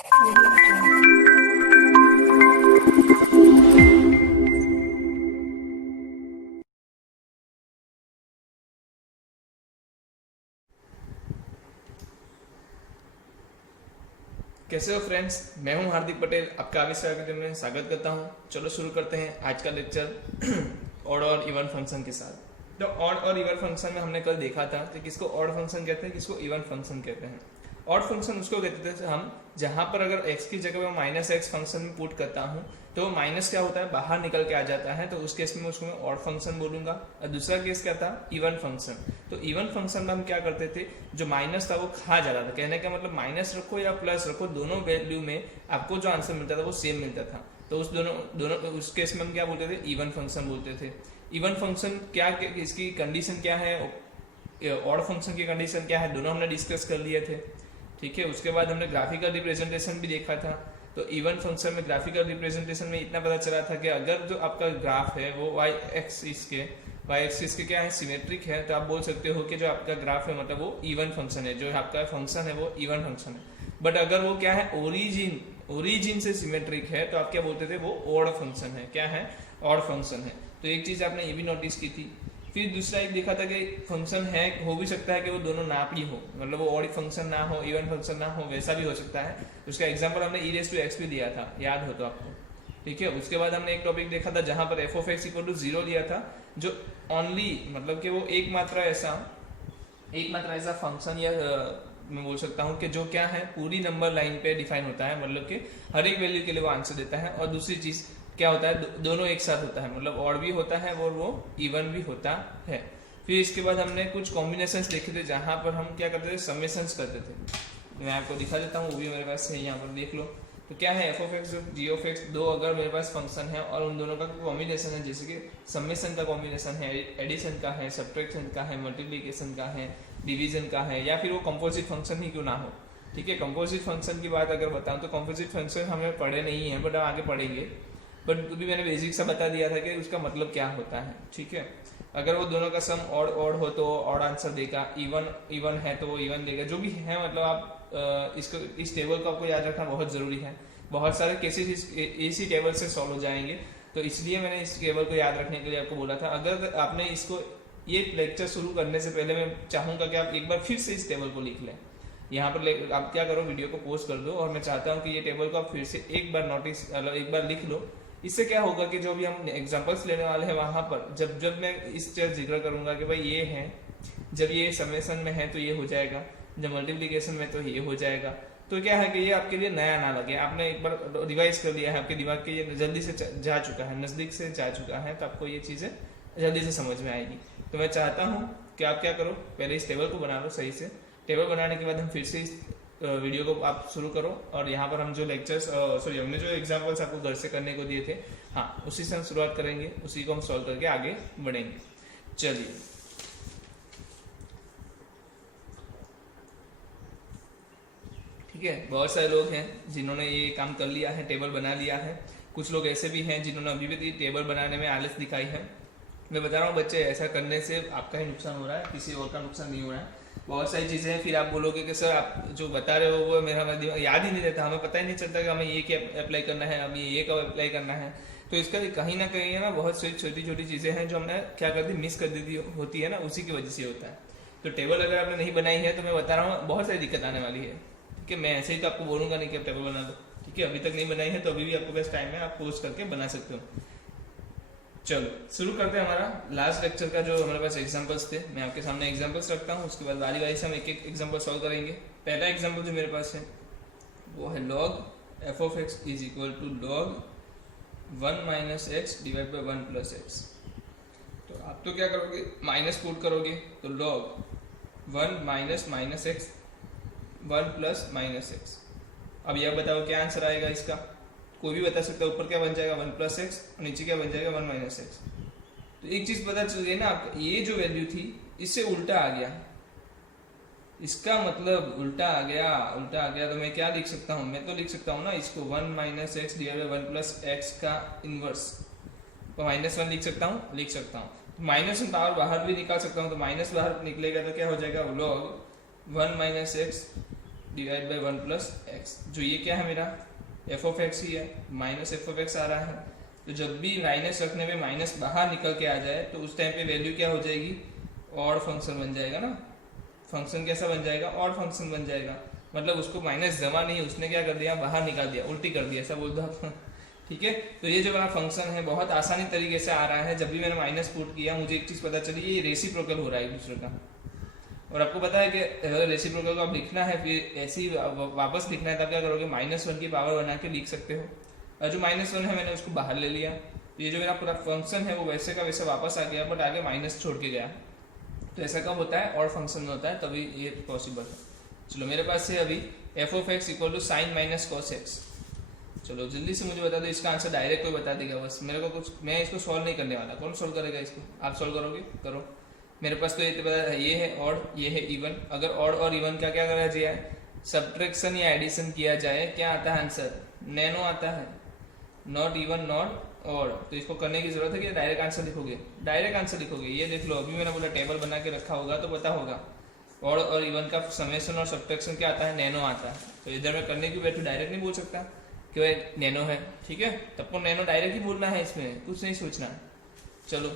कैसे हो फ्रेंड्स, मैं हूं हार्दिक पटेल, आपका आविष्कार अकेडमी में स्वागत करता हूं। चलो शुरू करते हैं आज का लेक्चर ऑड और इवन फंक्शन के साथ। तो ऑड और इवन फंक्शन में हमने कल देखा था कि किसको ऑड फंक्शन कहते हैं, किसको इवन फंक्शन कहते हैं। ऑड फंक्शन उसको कहते थे हम जहां पर अगर x की जगह मैं माइनस एक्स फंक्शन में पुट करता हूं तो माइनस क्या होता है, बाहर निकल के आ जाता है, तो उस केस में उसको मैं ऑड फंक्शन बोलूंगा। और दूसरा केस क्या था, इवन फंक्शन। तो इवन फंक्शन में हम क्या करते थे, जो माइनस था वो खा जा रहा था। कहने का मतलब माइनस रखो या प्लस रखो, दोनों वैल्यू में आपको जो आंसर मिलता था वो सेम मिलता था। तो उस दोनों उस केस में हम क्या बोलते थे, इवन फंक्शन बोलते थे। इवन फंक्शन क्या, इसकी कंडीशन क्या है, ऑड फंक्शन की कंडीशन क्या है, दोनों हमने डिस्कस कर लिए थे। ठीक है, उसके बाद हमने ग्राफिकल रिप्रेजेंटेशन भी देखा था। तो इवन फंक्शन में ग्राफिकल रिप्रेजेंटेशन में इतना पता चला था कि अगर जो आपका ग्राफ है वो वाई एक्सिस के क्या है, सिमेट्रिक है, तो आप बोल सकते हो कि जो आपका ग्राफ है मतलब वो इवन फंक्शन है, जो आपका फंक्शन है वो इवन फंक्शन है। बट अगर वो क्या है, ओरिजिन से सिमेट्रिक है, तो आप क्या बोलते थे, वो ऑड फंक्शन है। क्या है, ऑड फंक्शन है। तो एक चीज आपने ये भी नोटिस की थी। फिर दूसरा एक देखा था कि फंक्शन है, हो भी सकता है कि वो दोनों नाप ही हो, मतलब वो ऑड फंक्शन ना हो, इवन फंक्शन ना हो, वैसा भी हो सकता है। उसका एग्जांपल हमने ई रेज़ टू एक्स भी दिया था, याद हो तो आपको। ठीक है, उसके बाद हमने एक टॉपिक देखा था जहां पर f of x equal to 0 लिया था, जो ओनली मतलब कि वो एकमात्र ऐसा फंक्शन या मैं बोल सकता हूँ कि जो क्या है, पूरी नंबर लाइन पे डिफाइन होता है, मतलब कि हर एक वैल्यू के लिए वो आंसर देता है। और दूसरी चीज क्या होता है, दोनों एक साथ होता है, मतलब ऑड भी होता है और वो इवन भी होता है। फिर इसके बाद हमने कुछ कॉम्बिनेशंस देखे थे जहां पर हम क्या करते थे, समेशंस करते थे। मैं आपको दिखा देता हूँ, वो भी मेरे पास है, यहाँ पर देख लो। तो क्या है, एफ ऑफ एक्स और जी ऑफ एक्स, दो अगर मेरे पास फंक्शन है और उन दोनों का कॉम्बिनेशन है, जैसे कि समेशन का कॉम्बिनेशन है, एडिशन का है, सब्ट्रैक्शन का है, मल्टीप्लिकेशन का है, डिवीजन का है, या फिर वो कंपोजिट फंक्शन ही क्यों ना हो। ठीक है, कंपोजिट फंक्शन की बात अगर बताऊं तो कंपोजिट फंक्शन हमें पढ़े नहीं है, बट हम आगे पढ़ेंगे। बट अभी मैंने बेसिक सा बता दिया था कि उसका मतलब क्या होता है। ठीक है, अगर वो दोनों का सम ऑड हो तो ऑड आंसर देगा, इवन है तो वो इवन देगा, जो भी है। मतलब आप इसको, इस टेबल को आपको याद रखना बहुत जरूरी है। बहुत सारे केसेस इसी टेबल से सॉल्व हो जाएंगे, तो इसलिए मैंने इस टेबल को याद रखने के लिए आपको बोला था। अगर आपने इसको, ये लेक्चर शुरू करने से पहले मैं चाहूंगा कि आप एक बार फिर से इस टेबल को लिख लें। यहाँ पर आप क्या करो, वीडियो को पोस्ट कर दो, और मैं चाहता हूँ कि ये टेबल को आप फिर से एक बार एक बार लिख लो। इससे क्या होगा कि जो भी हम एग्जांपल्स लेने वाले हैं वहां पर जब मैं इस चीज जिक्र करूंगा कि भाई ये है, जब ये समेशन में है तो ये हो जाएगा, जब मल्टीप्लिकेशन में तो ये हो जाएगा, तो क्या है कि ये आपके लिए नया ना लगे, आपने एक बार रिवाइज कर लिया है, आपके दिमाग के ये जल्दी से जा चुका है, नजदीक से जा चुका है, तो आपको ये चीजें जल्दी से समझ में आएगी। तो मैं चाहता हूँ कि आप क्या करो, पहले इस टेबल को बना लो सही से। टेबल बनाने के बाद हम फिर से इस वीडियो को आप शुरू करो, और यहाँ पर हम जो लेक्चर्स हमने जो एग्जांपल्स आपको घर से करने को दिए थे, हाँ उसी से हम शुरुआत करेंगे, उसी को हम सॉल्व करके आगे बढ़ेंगे। चलिए, ठीक है, बहुत सारे लोग हैं जिन्होंने ये काम कर लिया है, टेबल बना लिया है। कुछ लोग ऐसे भी हैं जिन्होंने अभी भी टेबल बनाने में आलस दिखाई है। मैं बता रहा हूँ बच्चे, ऐसा करने से आपका ही नुकसान हो रहा है, किसी और का नुकसान नहीं हो रहा है। बहुत सारी चीज़ें हैं, फिर आप बोलोगे कि सर आप जो बता रहे हो वो मेरा याद ही नहीं रहता, हमें पता ही नहीं चलता कि हमें ये क्या अप्लाई करना है, हमें ये कब अप्लाई करना है। तो इसका कहीं ना कहीं है ना, बहुत सी छोटी छोटी चीज़ें हैं जो हमने क्या कर दी, मिस कर दी होती है ना, उसी की वजह से होता है। तो टेबल अगर आपने नहीं बनाई है तो मैं बता रहा हूँ बहुत सारी दिक्कत आने वाली है। ठीक है, मैं ऐसे ही तो आपको बोलूँगा नहीं कि आप टेबल बना दो। ठीक है, अभी तक नहीं बनाई है तो अभी भी आपके पास टाइम है, आप पोस्ट करके बना सकते हो। चलो शुरू करते हैं हमारा लास्ट लेक्चर का, जो हमारे पास एग्जांपल्स थे। मैं आपके सामने एग्जांपल्स रखता हूँ, उसके बाद बारी बारी से हम एक एक एग्जांपल सॉल्व करेंगे। पहला एग्जांपल जो मेरे पास है वो है log f of x is equal to log 1 minus x divide by 1 plus x. तो आप तो क्या करोगे, माइनस पुट करोगे, तो log 1 minus minus x 1 plus minus x. अब यह बताओ क्या आंसर आएगा इसका, कोई भी बता सकता है। ऊपर क्या बन जाएगा 1 प्लस एक्स, और नीचे क्या बन जाएगा 1 माइनस एक्स। तो एक चीज पता चल गई ना आपको, ये जो वैल्यू थी इससे उल्टा आ गया, इसका मतलब उल्टा आ गया। तो मैं क्या लिख सकता हूँ, मैं तो लिख सकता हूँ ना इसको 1 minus x divide by 1 plus x का इनवर्स, तो -1 लिख सकता हूँ। माइनस पावर बाहर भी निकाल सकता हूँ, तो माइनस बाहर निकलेगा तो क्या हो जाएगा, log 1 minus x divide by 1 plus x. जो ये क्या है मेरा एफ ऑफ एक्स ही है, माइनस एफ ऑफ एक्स आ रहा है। तो जब भी माइनस रखने में माइनस बाहर निकल के आ जाए तो उस टाइम पे वैल्यू क्या हो जाएगी, ऑड फंक्शन बन जाएगा ना। फंक्शन कैसा बन जाएगा, ऑड फंक्शन बन जाएगा। मतलब उसको माइनस जमा नहीं, उसने क्या कर दिया, बाहर निकाल दिया, उल्टी कर दिया, ऐसा बोल दो आप। ठीक है, तो ये जो मेरा फंक्शन है बहुत आसानी तरीके से आ रहा है। जब भी मैंने माइनस पुट किया मुझे एक चीज पता चली, ये रेसिप्रोकल हो रहा है एक दूसरे का। और आपको पता है कि अगर रेसिप्रोकल को आप लिखना है फिर ऐसे ही वापस लिखना है, तब क्या करोगे, -1 की पावर बना के लिख सकते हो। और जो -1 है मैंने उसको बाहर ले लिया, तो ये जो मेरा पूरा फंक्शन है वो वैसे का वैसे वापस आ गया, बट आगे माइनस छोड़ के गया। तो ऐसा कब होता है, ऑड फंक्शन में होता है, तभी ये पॉसिबल है। चलो मेरे पास है अभी f of x equal to sine minus cos x. चलो जल्दी से मुझे बता दो, इसका आंसर डायरेक्ट कोई बता देगा, बस मेरे को कुछ, मैं इसको सॉल्व नहीं करने वाला। कौन सॉल्व करेगा इसको, आप सॉल्व करोगे, करो। मेरे पास तो ये तो पता है, ये है ऑड, ये है इवन। अगर ऑड और इवन का क्या करा जाए, सब्ट्रैक्शन या एडिशन किया जाए, क्या आता है आंसर, नैनो आता है, नॉट इवन नॉट ऑड। तो इसको करने की जरूरत है कि डायरेक्ट आंसर लिखोगे, डायरेक्ट आंसर लिखोगे। ये देख लो, अभी मैंने बोला टेबल बना के रखा होगा तो पता होगा ऑड और इवन का समेशन और सब्ट्रैक्शन क्या आता है, नैनो आता है। तो इधर मैं करने की बैठू डायरेक्ट नहीं बोल सकता कि वह नैनो है, ठीक है, तब को नैनो डायरेक्ट ही बोलना है, इसमें कुछ नहीं सोचना। चलो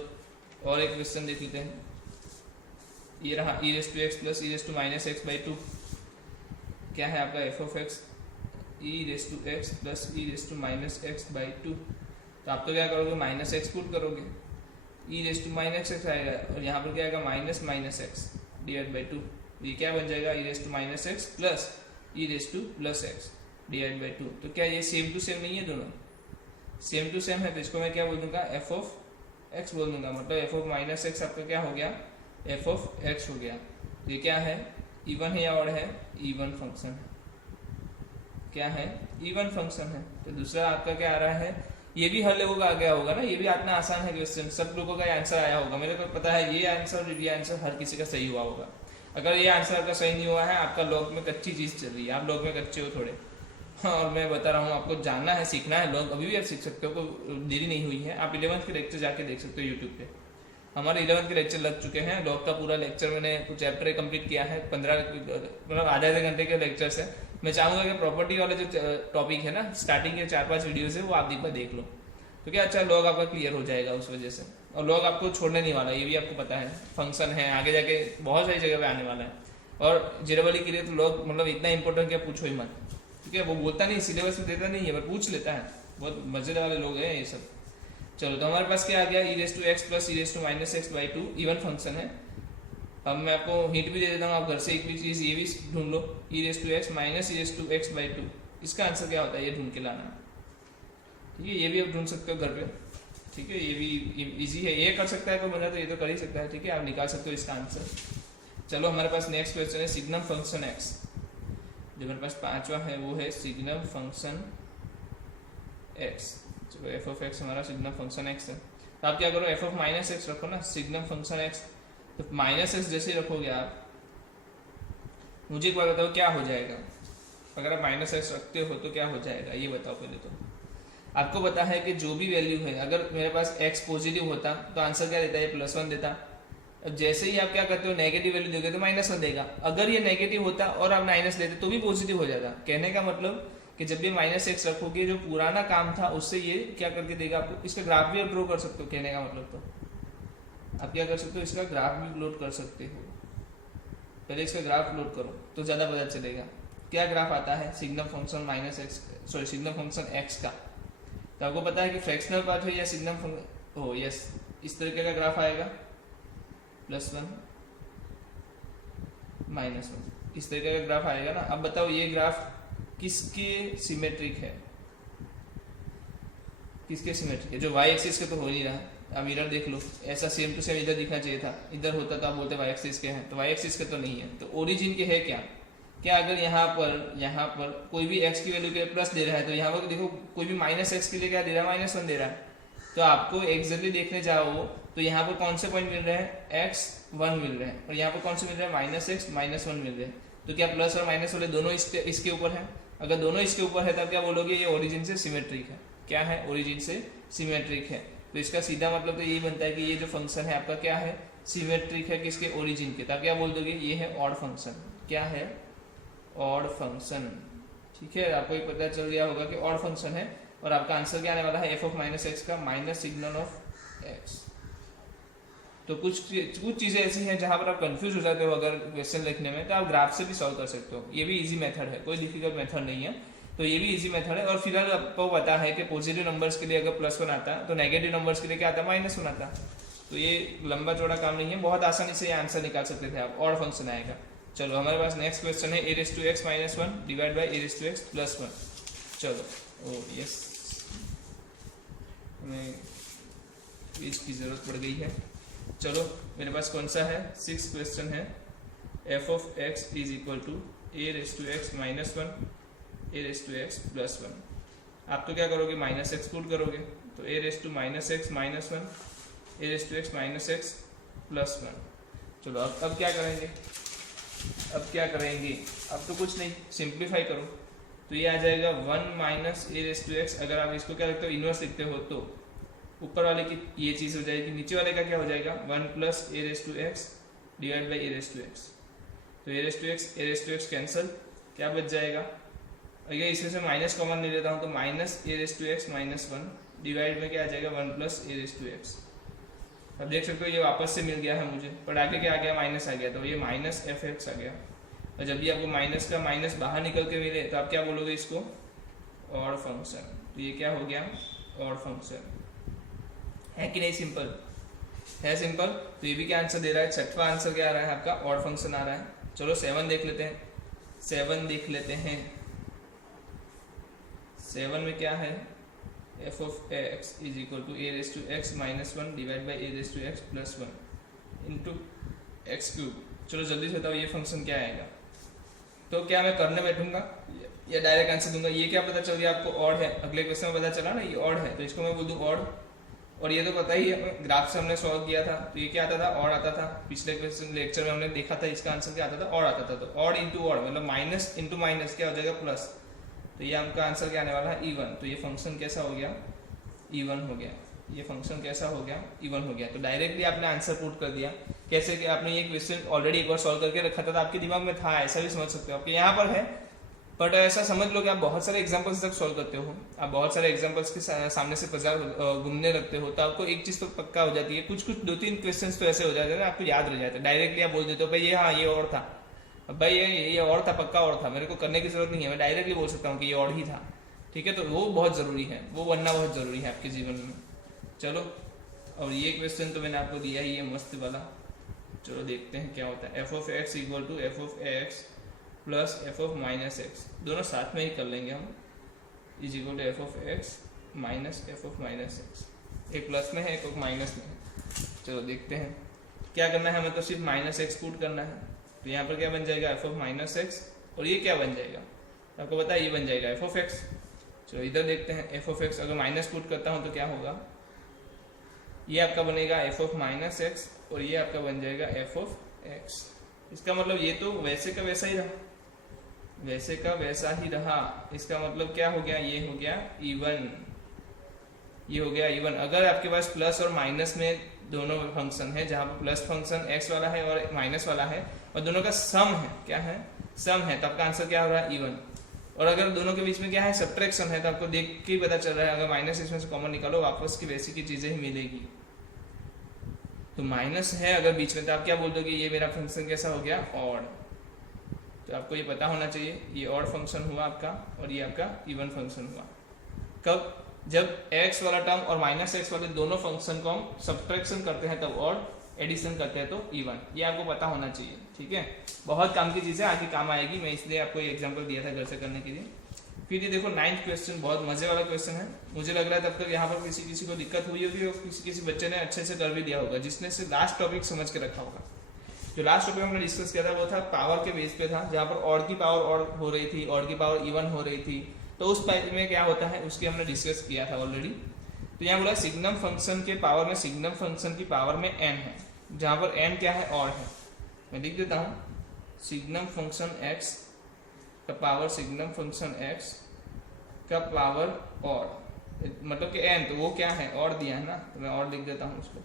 और एक क्वेश्चन देख लेते हैं। ये रहा e raise to x plus e raise to minus x by 2। क्या है आपका f of x, e raise to x plus e raise to minus x by 2। तो आप तो क्या करोगे, माइनस एक्स पुट करोगे, e raise to minus x आएगा, और यहाँ पर क्या आएगा, minus minus x divide by 2। ये क्या बन जाएगा, e raise to minus x plus e raise two plus x divide by 2। तो क्या ये सेम टू सेम नहीं है, दोनों सेम टू सेम है, तो इसको मैं क्या बोल दूंगा, एफ ऑफ एक्स बोल दूंगा। मतलब एफ ऑफ माइनस एक्स आपका क्या हो गया, एफ ऑफ एक्स हो गया। ये क्या है, इवन है या ऑड है, इवन फंक्शन है। क्या है, इवन फंक्शन है। तो दूसरा आपका क्या आ रहा है, ये भी हर लोगों का आ गया होगा ना, ये भी इतना आसान है क्वेश्चन, सब लोगों का आंसर आया होगा। मेरे को पता है ये आंसर हर किसी का सही हुआ होगा। अगर ये आंसर आपका सही नहीं हुआ है, आपका लॉग में कच्ची चीज चल रही है, आप लॉग में कच्चे हो थोड़े। और मैं बता रहा हूँ आपको, जानना है, सीखना है, लॉग अभी भी आप सीख सकते हो, कोई देरी नहीं हुई है। आप 11th के लेक्चर जाके देख सकते हो यूट्यूब पे, हमारे 11th के लेक्चर लग चुके हैं। लॉग का पूरा लेक्चर मैंने कुछ चैप्टर कंप्लीट किया है, 15 मतलब आधे घंटे के लेक्चर है। मैं चाहूंगा कि प्रॉपर्टी वाले जो टॉपिक है ना, स्टार्टिंग के 4-5 वीडियोस है, वो आप एक बार देख लो, तो क्या अच्छा लॉग आपका क्लियर हो जाएगा उस वजह से। और लॉग आपको छोड़ने नहीं वाला, ये भी आपको पता है, फंक्शन है, आगे जाके बहुत सारी जगह पे आने वाला है। और जेरेबली के लिए तो लॉग मतलब इतना इंपॉर्टेंट क्या पूछो ही मत, ठीक है। वो बोलता नहीं, सिलेबस में देता नहीं है, पर पूछ लेता है, बहुत मजेदार वाले लोग हैं ये सब। चलो तो हमारे पास क्या आ गया, e raise to x plus e raise to minus x by 2 even function है। अब मैं आपको हिंट भी दे देता हूँ, आप घर से एक भी चीज़ ये भी ढूंढ लो, e raise to x minus e raise to x by 2, इसका आंसर क्या होता है, ये ढूंढ के लाना, ठीक है। ये भी आप ढूंढ सकते हो घर पे, ठीक है, ये भी इजी है, ये कर सकता है कोई बंदा तो ये तो कर ही सकता है, ठीक है, आप निकाल सकते हो इसका आंसर। चलो हमारे पास नेक्स्ट क्वेश्चन है सिग्नम फंक्शन एक्स। जो मेरे पास 5वां है वो है सिग्नम फंक्शन एक्स। चलो एफ ऑफ एक्स हमारा सिग्नम फंक्शन एक्स है। तो आप क्या करो, एफ ऑफ माइनस एक्स रखो ना, सिग्नम फंक्शन एक्स। तो माइनस एक्स जैसे रखोगे आप, मुझे एक बार बताओ क्या हो जाएगा, अगर आप माइनस एक्स रखते हो तो क्या हो जाएगा, ये बताओ पहले। तो आपको पता है कि जो भी वैल्यू है, अगर मेरे पास एक्स पॉजिटिव होता तो आंसर क्या देता है, +1 देता। अब जैसे ही आप क्या करते हो, नेगेटिव वैल्यू दोगे तो -1 देगा। अगर ये नेगेटिव होता और आप माइनस लेते तो भी पॉजिटिव हो जाता। कहने का मतलब कि जब भी -x रखोगे, जो पुराना काम था उससे ये क्या करके देगा आपको, इसका ग्राफ भी आप ड्रॉ कर सकते हो। कहने का मतलब तो आप क्या कर सकते हो, इसका ग्राफ भी लोड कर सकते हो। पहले इसका ग्राफ लोड करो तो ज्यादा पता चलेगा। क्या ग्राफ आता है, signum function signum function x का। तो आपको पता है कि फ्रैक्शनल पार्ट है या सिग्नम फंक्शन हो, यस, इस तरीके का ग्राफ आएगा, +1 -1, इस तरीके का ग्राफ आएगा ना। अब बताओ ये ग्राफ किसके सिमेट्रिक है, किसके सिमेट्रिक है, जो y एक्सिस के तो हो नहीं रहा। अब मिरर देख लो, ऐसा सेम टू सेम इधर दिखना चाहिए था, इधर होता तो आप बोलते y एक्सिस के हैं, तो y एक्सिस के तो नहीं है। तो ओरिजिन के है क्या, क्या अगर यहाँ पर कोई भी x की वैल्यू के प्लस दे रहा है, तो यहाँ पर देखो कोई भी -x के लिए क्या दे रहा है, -1 दे रहा है। तो आपको एग्जैक्टली देखने जाओ तो यहाँ पर कौन से पॉइंट मिल रहे हैं, x1 मिल रहे हैं, और यहाँ पर कौन से मिल रहे हैं, -x -1 मिल रहे हैं। तो क्या प्लस और माइनस वाले दोनों इसके ऊपर है। अगर दोनों इसके ऊपर है तब क्या बोलोगे, ये ओरिजिन से सिमेट्रिक है। क्या है, ओरिजिन से सिमेट्रिक है। तो इसका सीधा मतलब तो यही बनता है कि ये जो फंक्शन है आपका क्या है, सिमेट्रिक है किसके, ओरिजिन के। तब क्या बोल दोगे, ये है ऑड फंक्शन। क्या है, ऑड फंक्शन। ठीक है, आपको ये पता चल गया होगा कि ऑड फंक्शन है और आपका आंसर क्या आने वाला है एफ ऑफ माइनस एक्स का माइनस सिग्नल ऑफ एक्स। तो कुछ चीजें ऐसी हैं जहां पर आप कंफ्यूज हो जाते हो अगर क्वेश्चन लिखने में, तो आप ग्राफ से भी सॉल्व कर सकते हो। ये भी इजी मेथड है, कोई डिफिकल्ट मेथड नहीं है, तो ये भी इजी मेथड है। और फिलहाल आपको पता है कि पॉजिटिव नंबर्स के लिए अगर +1 आता है तो नेगेटिव नंबर्स के लिए क्या आता है -1 आता है। तो ये लंबा चौड़ा काम नहीं है, बहुत आसानी से ये आंसर निकाल सकते थे आप, ऑड फंक्शन आएगा। चलो हमारे पास नेक्स्ट क्वेश्चन है a raised to x - 1 divide by a raised to x + 1। चलो ओ यस, हमें पेज की जरूरत पड़ गई है। चलो मेरे पास कौन सा है, 6 क्वेश्चन है। f of x is equal to a raised to x - 1 a raised to x + 1। आप तो क्या करोगे, -x पुट करोगे, तो a raised to -x - 1 a raised to x - x + 1। चलो अब क्या करेंगे, अब तो कुछ नहीं, सिंप्लीफाई करो तो ये आ जाएगा 1 minus a raised to x। अगर आप इसको क्या लिखते हो, इनवर्स लिखते हो, तो ऊपर वाले की ये चीज़ हो जाएगी, नीचे वाले का क्या हो जाएगा 1 + a raised to x divide by a raised to x। तो a raised to x cancel, क्या बच जाएगा, अगर इसमें से माइनस कॉमन ले लेता हूँ तो minus a raised to x - 1 divide में क्या आ जाएगा 1 + a raised to x। अब देख सकते हो ये वापस से मिल गया है मुझे, पर आगे क्या आ गया, माइनस आ गया, तो ये -f(x) आ गया। और जब भी आपको माइनस का माइनस बाहर निकल के मिले तो आप क्या बोलोगे इसको, ऑड फंक्शन। तो ये क्या हो गया, ऑड फंक्शन है कि नहीं, सिंपल है, सिंपल। तो ये भी क्या आंसर दे रहा है, छठवां आंसर क्या आ रहा है आपका, ऑड फंक्शन आ रहा है। चलो 7 देख लेते हैं, 7 में क्या है, f of x is equal to a raised to x - 1 divide by a raised to x + 1 into x³। चलो जल्दी से बताओ ये फंक्शन क्या आएगा। तो क्या मैं करने बैठूंगा या डायरेक्ट आंसर दूंगा, ये क्या पता चल गया आपको, ऑड है। अगले क्वेश्चन में पता चला ना ये ऑड है, तो इसको मैं बोल दूं ऑड। और ये तो पता ही है, ग्राफ से हमने सॉल्व किया था, तो ये क्या आता था, ऑड आता था। पिछले क्वेश्चन लेक्चर में हमने देखा था इसका आंसर क्या आता था, ऑड आता था। तो ऑड इंटू ऑड मतलब माइनस इंटू माइनस क्या हो जाएगा, प्लस। तो ये आपका आंसर क्या आने वाला है, इवन। तो ये फंक्शन कैसा हो गया, इवन हो गया। ये फंक्शन कैसा हो गया, इवन हो गया। तो डायरेक्टली आपने आंसर पुट कर दिया। कैसे कि आपने ये क्वेश्चन ऑलरेडी एक बार सॉल्व करके रखा था, तो आपके दिमाग में था, ऐसा भी समझ सकते हो। आपके यहाँ पर है, बट ऐसा समझ लो कि आप बहुत सारे एग्जांपल्स तक सॉल्व करते हो, आप बहुत सारे एग्जांपल्स के सामने से घूमने लगते हो, तो आपको एक चीज़ तो पक्का हो जाती है। कुछ 2-3 क्वेश्चंस तो ऐसे हो जाते हैं ना, आपको याद रह जाते हैं। डायरेक्टली आप बोल देते हो भाई ये, हाँ ये और था, भाई ये और था, पक्का और था, मेरे को करने की जरूरत नहीं है, मैं डायरेक्टली बोल सकता हूँ कि ये और ही था। ठीक है, तो वो बहुत ज़रूरी है, वो बनना बहुत ज़रूरी है आपके जीवन में। चलो, और ये क्वेश्चन तो मैंने आपको दिया ही है मस्त वाला। चलो देखते हैं क्या होता है। f of x equal to f of x plus f of minus x, दोनों साथ में ही कर लेंगे हम, is equal to f of x minus f of minus x. एक प्लस में है, एक माइनस में है। चलो देखते हैं क्या करना है, हमें तो सिर्फ माइनस एक्स पुट करना है। तो यहाँ पर क्या बन जाएगा, f ऑफ माइनस एक्स, और ये क्या बन जाएगा, आपको पता है ये बन जाएगा f ऑफ x। चलो इधर देखते हैं, f ऑफ x अगर माइनस पुट करता हूँ तो क्या होगा, ये आपका बनेगा f ऑफ माइनस एक्स, और ये आपका बन जाएगा f ऑफ x। इसका मतलब ये तो वैसे का वैसा ही रहा, वैसे का वैसा ही रहा। इसका मतलब क्या हो गया, ये हो गया इवन, ये हो गया इवन। अगर आपके पास प्लस और माइनस में दोनों फंक्शन है, जहाँ पर प्लस फंक्शन x वाला है और माइनस वाला है, और दोनों का सम है, क्या है, सम है, तो आपका आंसर क्या हो रहा है, इवन। और अगर दोनों के बीच में क्या है, सब्ट्रैक्शन है, तो आपको देख के ही पता चल रहा है, अगर माइनस इसमें से कॉमन निकालो वापस की वैसी की चीजें ही मिलेगी। तो माइनस है अगर बीच में, तो आप क्या बोल दोगे, ये मेरा फंक्शन कैसा हो गया, ऑड। तो आपको ये पता होना चाहिए, ये ऑड फंक्शन हुआ आपका, और ये आपका इवन फंक्शन हुआ। कब, जब x वाला टर्म और माइनस एक्स वाले दोनों फंक्शन को हम सब्ट्रैक्शन करते हैं तब ऑड, एडिशन करते हैं तो इवन। ये आपको पता होना चाहिए, ठीक है। बहुत काम की चीज़ें आगे काम आएगी, मैं इसलिए आपको ये एग्जांपल दिया था घर से करने के लिए। फिर ये देखो 9th क्वेश्चन, बहुत मजे वाला क्वेश्चन है। मुझे लग रहा है तब तक यहाँ पर किसी को दिक्कत हुई होगी, और किसी बच्चे ने अच्छे से कर भी दिया होगा, जिसने से लास्ट टॉपिक समझ के रखा होगा। जो लास्ट टॉपिक हमने डिस्कस किया था वो था पावर के बेस पे था, जहाँ पर ऑड की पावर ऑड हो रही थी, ऑड की पावर इवन हो रही थी। तो उस टाइप में क्या होता है उसकी हमने डिस्कस किया था ऑलरेडी। तो यहाँ बोला सिग्नम फंक्शन के पावर में, सिग्नम फंक्शन की पावर में n है, जहाँ पर n क्या है, ऑड है। मैं लिख देता हूँ, सिग्नम फंक्शन x का पावर, सिग्नम फंक्शन x का पावर ऑड, मतलब कि n, तो वो क्या है, ऑड दिया है ना, तो मैं ऑड लिख देता हूँ उसको।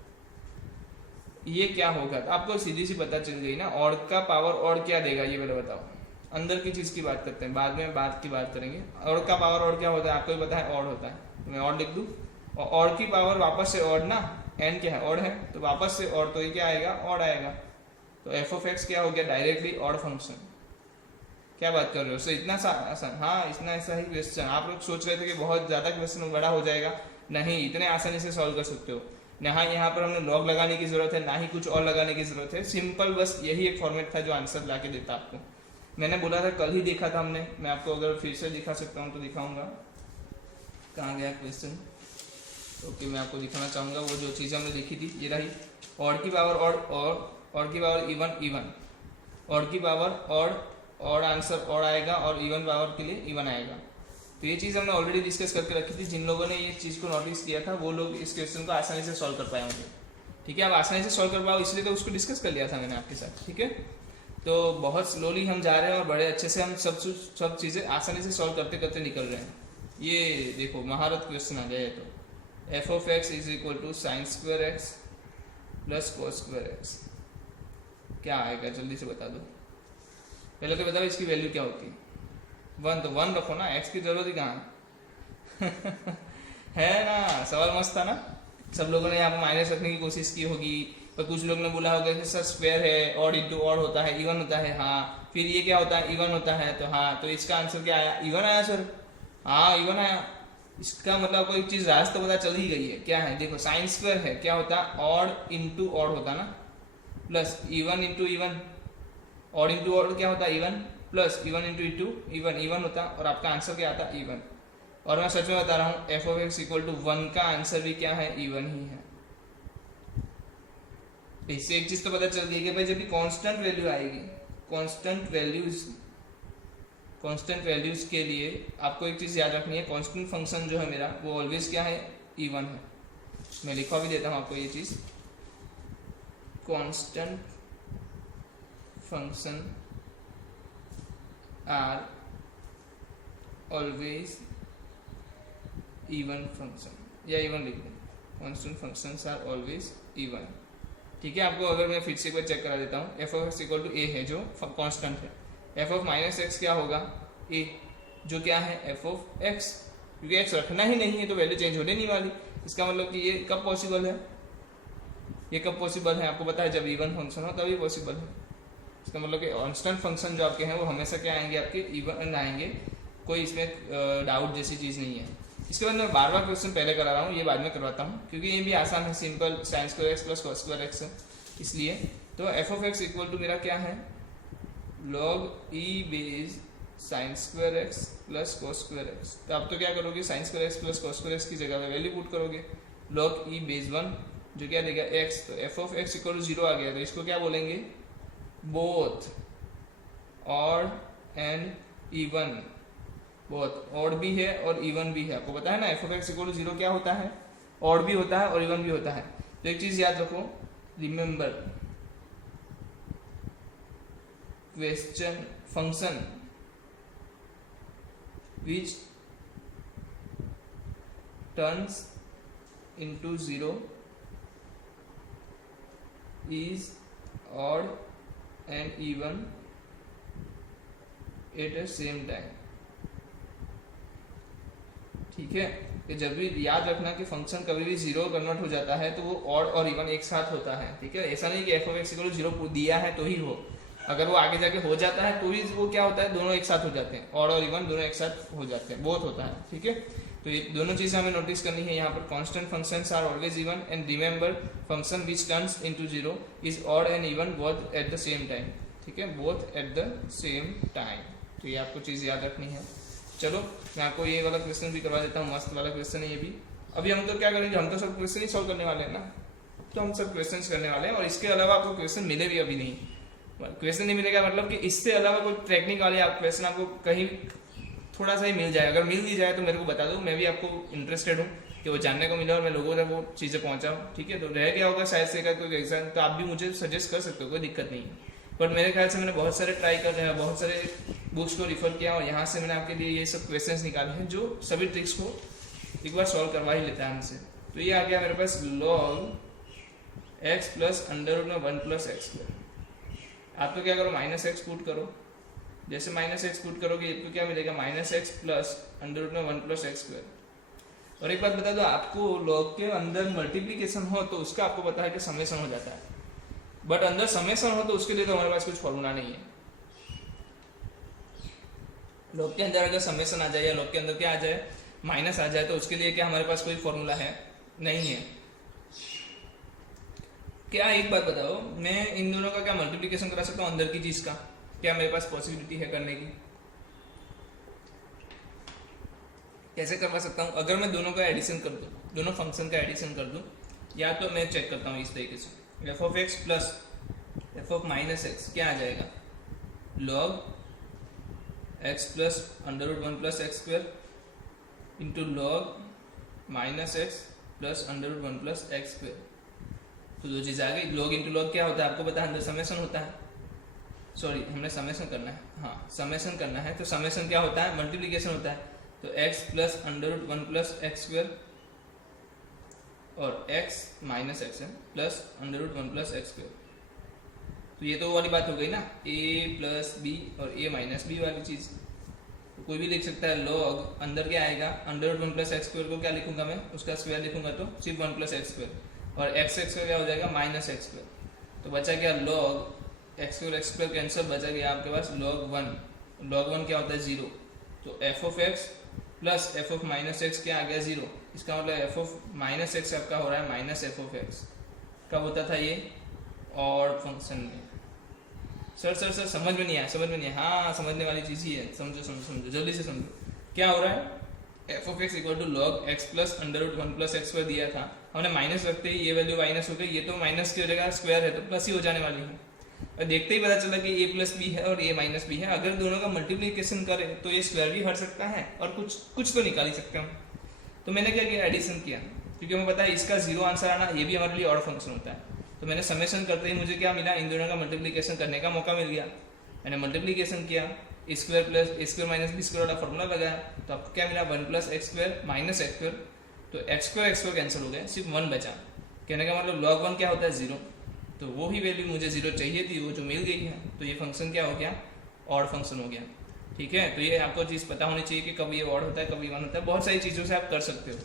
ये क्या होगा, तो आपको सीधी सी पता चल गई ना, ऑड का पावर ऑड क्या देगा, ये पहले बताओ, अंदर की चीज़ की बात करते हैं, बाद में बात की बात करेंगे। ऑड का पावर ऑड क्या होता है आपको भी पता है, ऑड होता है, तो मैं ऑड लिख दूँ। और ऑड की पावर वापस से ऑड ना, एन क्या है ऑड है, तो वापस से ऑड, तो ये क्या आएगा ऑड आएगा। तो एफ ऑफ एक्स क्या हो गया, डायरेक्टली ऑड फंक्शन। क्या बात कर रहे हो, सो इतना आसान, हाँ इतना ऐसा ही क्वेश्चन। आप लोग सोच रहे थे कि बहुत ज़्यादा क्वेश्चन बड़ा हो जाएगा, नहीं, इतने आसानी से सॉल्व कर सकते हो। ना यहाँ पर हमने लॉग लगाने की जरूरत है, ना ही कुछ और लगाने की जरूरत है, सिंपल बस यही एक फॉर्मेट था जो आंसर ला के देता आपको। मैंने बोला था कल ही देखा था हमने, मैं आपको अगर फिर से दिखा सकता हूँ तो दिखाऊंगा। कहाँ गया क्वेश्चन, ओके मैं आपको दिखाना चाहूँगा वो जो चीज़ हमने लिखी थी, ये रही। ऑड की पावर ऑड की पावर इवन, ऑड की पावर ऑड आंसर ऑड आएगा, और इवन पावर के लिए इवन आएगा। तो ये चीज़ हमने ऑलरेडी डिस्कस करके रखी थी। जिन लोगों ने ये चीज़ को नोटिस किया था वो लोग इस क्वेश्चन को आसानी से सॉल्व कर पाए होंगे। ठीक है, आप आसानी से सॉल्व कर पाओ इसलिए तो उसको डिस्कस कर लिया था मैंने आपके साथ। ठीक है, तो बहुत स्लोली हम जा रहे हैं और बड़े अच्छे से हम सब चीज़ें आसानी से सॉल्व करते करते निकल रहे हैं। ये देखो महारत क्वेश्चन आ गया है। तो f of x is equal to sine square x plus cos square x, क्या आएगा जल्दी से बता दो। पहले तो बताओ इसकी वैल्यू क्या होती है। 1, तो 1 रखो ना, एक्स की जरूरत ही कहाँ है ना, सवाल मस्त था ना। सब लोगों ने यहाँ पर माइनस रखने की कोशिश की होगी, पर कुछ लोग ने बोला होगा कि सर स्क्वायर है, ऑड इंटू ऑड होता है, इवन होता है। हाँ, फिर ये क्या होता है, इवन होता है। तो हाँ, तो इसका आंसर क्या आया, इवन आया सर। हाँ इवन आया, इसका मतलब कोई चीज़ राज तो पता चल ही गई है। क्या है देखो, साइन स्क्वायर है, क्या होता है, ऑड इंटू ऑड होता ना, plus even into even, odd into odd क्या होता है, even, plus even into even, even होता, और आपका आंसर क्या आता है, इवन। और मैं सच में बता रहा हूँ, f of x equal to 1 का आंसर भी क्या है, इवन ही है। इससे एक चीज तो पता चल गई कि भाई जब भी कांस्टेंट वैल्यू आएगी, कांस्टेंट वैल्यूज के लिए आपको एक चीज याद रखनी है, कांस्टेंट फंक्शन जो है मेरा वो ऑलवेज क्या है, इवन है। मैं लिखवा भी देता हूँ आपको ये चीज, constant function are always even function, या इवन लिख दें, constant functions are always even. ठीक है, आपको अगर मैं फिर से एक बार चेक करा देता हूँ, f of x equal to a है जो कांस्टेंट है, एफ ऑफ माइनस एक्स क्या होगा, ए, जो क्या है एफ ऑफ एक्स, क्योंकि एक्स रखना ही नहीं है तो वैल्यू चेंज होने नहीं वाली। इसका मतलब कि ये कब पॉसिबल है, ये कब पॉसिबल है आपको पता है, जब इवन फंक्शन हो तभी पॉसिबल है। इसका मतलब कि कांस्टेंट फंक्शन जो आपके हैं वो हमेशा क्या आएंगे, आपके इवन आएंगे, कोई इसमें डाउट जैसी चीज़ नहीं है। इसके बाद मैं बार क्वेश्चन पहले करा रहा हूँ, ये बाद में करवाता हूँ क्योंकि ये भी आसान है, simple, sine square x plus cos square x है इसलिए। तो f of x equal to मेरा क्या है, log e base sine square x plus cos square x. तो आप तो क्या करोगे, sine square x plus cos square x की जगह पे वैल्यू पुट करोगे, लॉग ई बेस 1 जो क्या देगा एक्स। तो f of x equal to 0 आ गया, तो इसको क्या बोलेंगे, बोथ ऑड एंड इवन, बहुत ऑड भी है और इवन भी है। आपको पता है ना f of x equal to 0 क्या होता है, ऑड भी होता है और इवन भी होता है। तो एक चीज याद रखो, remember question function which turns into 0 is odd and even at the same time। ठीक है, कि जब भी याद रखना कि फंक्शन कभी भी 0 कन्वर्ट हो जाता है तो वो ऑड और इवन एक साथ होता है। ठीक है, ऐसा नहीं कि f of x equal to 0 दिया है तो ही हो, अगर वो आगे जाके हो जाता है तो ही वो क्या होता है, दोनों एक साथ हो जाते हैं, ऑड और इवन दोनों एक साथ हो जाते हैं, बोथ होता है। ठीक है, तो ये दोनों चीजें हमें नोटिस करनी है यहाँ पर, constant functions are always even and remember function which turns into 0 is odd and even both at the same time. ठीक है, both at the same time, तो ये आपको चीज याद रखनी है। चलो मैं आपको ये वाला क्वेश्चन भी करवा देता हूँ, मस्त वाला क्वेश्चन है ये भी। अभी हम तो क्या करेंगे, हम तो सब क्वेश्चन ही सॉल्व करने वाले हैं ना, तो हम सब क्वेश्चन करने वाले हैं और इसके अलावा आपको क्वेश्चन मिले भी अभी नहीं, क्वेश्चन नहीं मिलेगा मतलब कि इससे अलावा कोई टेक्निक वाले क्वेश्चन आपको कहीं थोड़ा सा ही मिल जाए। अगर मिल भी जाए तो मेरे को बता दो, मैं भी आपको इंटरेस्टेड हूँ कि वो जानने को मिले और मैं लोगों तक वो चीज़ें पहुँचाऊँ। ठीक है, तो रह गया होगा शायद से कोई एग्जाम तो आप भी मुझे सजेस्ट कर सकते हो, कोई दिक्कत नहीं है। बट मेरे ख्याल से मैंने बहुत सारे ट्राई कर रहे हैं, बहुत सारे बुक्स को रिफर किया और यहाँ से मैंने आपके लिए ये सब क्वेश्चंस निकाले हैं जो सभी ट्रिक्स को एक बार सॉल्व करवा ही लेता है हमसे। तो ये आ गया मेरे पास log x plus under root में 1 प्लस एक्स स्क्वायर। आप तो क्या करो, माइनस एक्स पुट करो, जैसे माइनस एक्स पुट करोगे तो क्या मिलेगा, minus x plus under root में 1 प्लस एक्स स्क्वायर। और एक बात बता दो, आपको लॉग के अंदर मल्टीप्लीकेशन हो तो उसका आपको पता है कि समेशन हो जाता है, बट अंदर समेशन हो तो उसके लिए तो हमारे पास कुछ फॉर्मूला नहीं है। लॉग के अंदर अगर समेशन आ जाए या लॉग के अंदर क्या आ जाए, माइनस आ जाए, तो उसके लिए क्या हमारे पास कोई फॉर्मूला है नहीं है। क्या एक बात बताओ, मैं इन दोनों का क्या मल्टीप्लीकेशन करा सकता हूँ अंदर की चीज का, क्या मेरे पास पॉसिबिलिटी है करने की? कैसे करवा सकता हूँ? अगर मैं दोनों का एडिशन कर दूँ, दोनों फंक्शन का एडिशन कर दूँ, या तो मैं चेक करता हूँ इस तरीके से, f of x plus f of minus x क्या आ जाएगा, log x plus under root 1 plus x square into log minus x plus under root 1 plus x square. तो दो चीज़ आ गई। लॉग इंटू लॉग क्या होता है आपको पता है, अंदर समेशन होता है, सॉरी हमने समेशन करना है, हाँ समेशन करना है, तो समेशन क्या होता है, मल्टीप्लीकेशन होता है। तो x plus under root 1 plus x square और x माइनस एक्स है plus under root 1 plus x square. तो ये तो वाली बात हो गई ना, a प्लस बी और a माइनस बी वाली चीज़। तो कोई भी लिख सकता है लॉग अंदर क्या आएगा, under root 1 plus x square को क्या लिखूंगा मैं, उसका स्क्वायर लिखूंगा तो सिर्फ 1 प्लस एक्स स्क्वायर, और एक्स स्क्वायर क्या हो जाएगा, माइनस एक्स स्क्वायर। तो बचा क्या, लॉग एक्स स्क्वायर कैंसिल, बचा गया आपके पास लॉग 1। लॉग 1 क्या होता है, 0। तो f of x plus f of minus x क्या आ गया, 0। इसका मतलब एफ ऑफ माइनस एक्स आपका हो रहा है माइनस एफ ऑफ एक्स। कब होता था ये, और फंक्शन में। सर समझ में नहीं आया, समझ में नहीं आया, हाँ समझने वाली चीज़ ही है, समझो जल्दी से समझो। क्या हो रहा है, f of x equal to log x plus under root 1 plus x square दिया था, हमने माइनस रखते ही ये वैल्यू माइनस हो गई, ये तो माइनस की जगह स्क्वायर है तो प्लस ही हो जाने वाली है। और देखते ही पता चला कि ए प्लस बी है और ए माइनस बी है। अगर दोनों का मल्टीप्लीकेशन करें तो ये स्क्वायर भी हट सकता है और कुछ तो निकाल ही सकते हैं। तो मैंने क्या किया, एडिशन किया, क्योंकि हमें पता है इसका 0 आंसर आना ये भी हमारे लिए ऑड फंक्शन होता है। तो मैंने समेशन करते ही मुझे क्या मिला, इन दोनों का मल्टीप्लीकेशन करने का मौका मिल गया। मैंने मल्टीप्लीकेशन किया, square plus square minus b square वाला फॉर्मूला लगाया, तो आपको क्या मिला, 1 plus x square minus x square. तो एक्स स्क्वायर कैंसिल हो गया, सिर्फ 1 बचा। कहने का मतलब लॉग 1 क्या होता है, 0। तो वो ही वैल्यू मुझे 0 चाहिए थी, वो जो मिल गई है। तो ये फंक्शन क्या हो गया, ऑड फंक्शन हो गया। ठीक है, तो ये आपको चीज़ पता होनी चाहिए कि कब ये ऑड होता है कब इवन होता है। बहुत सारी चीज़ों से आप कर सकते हो।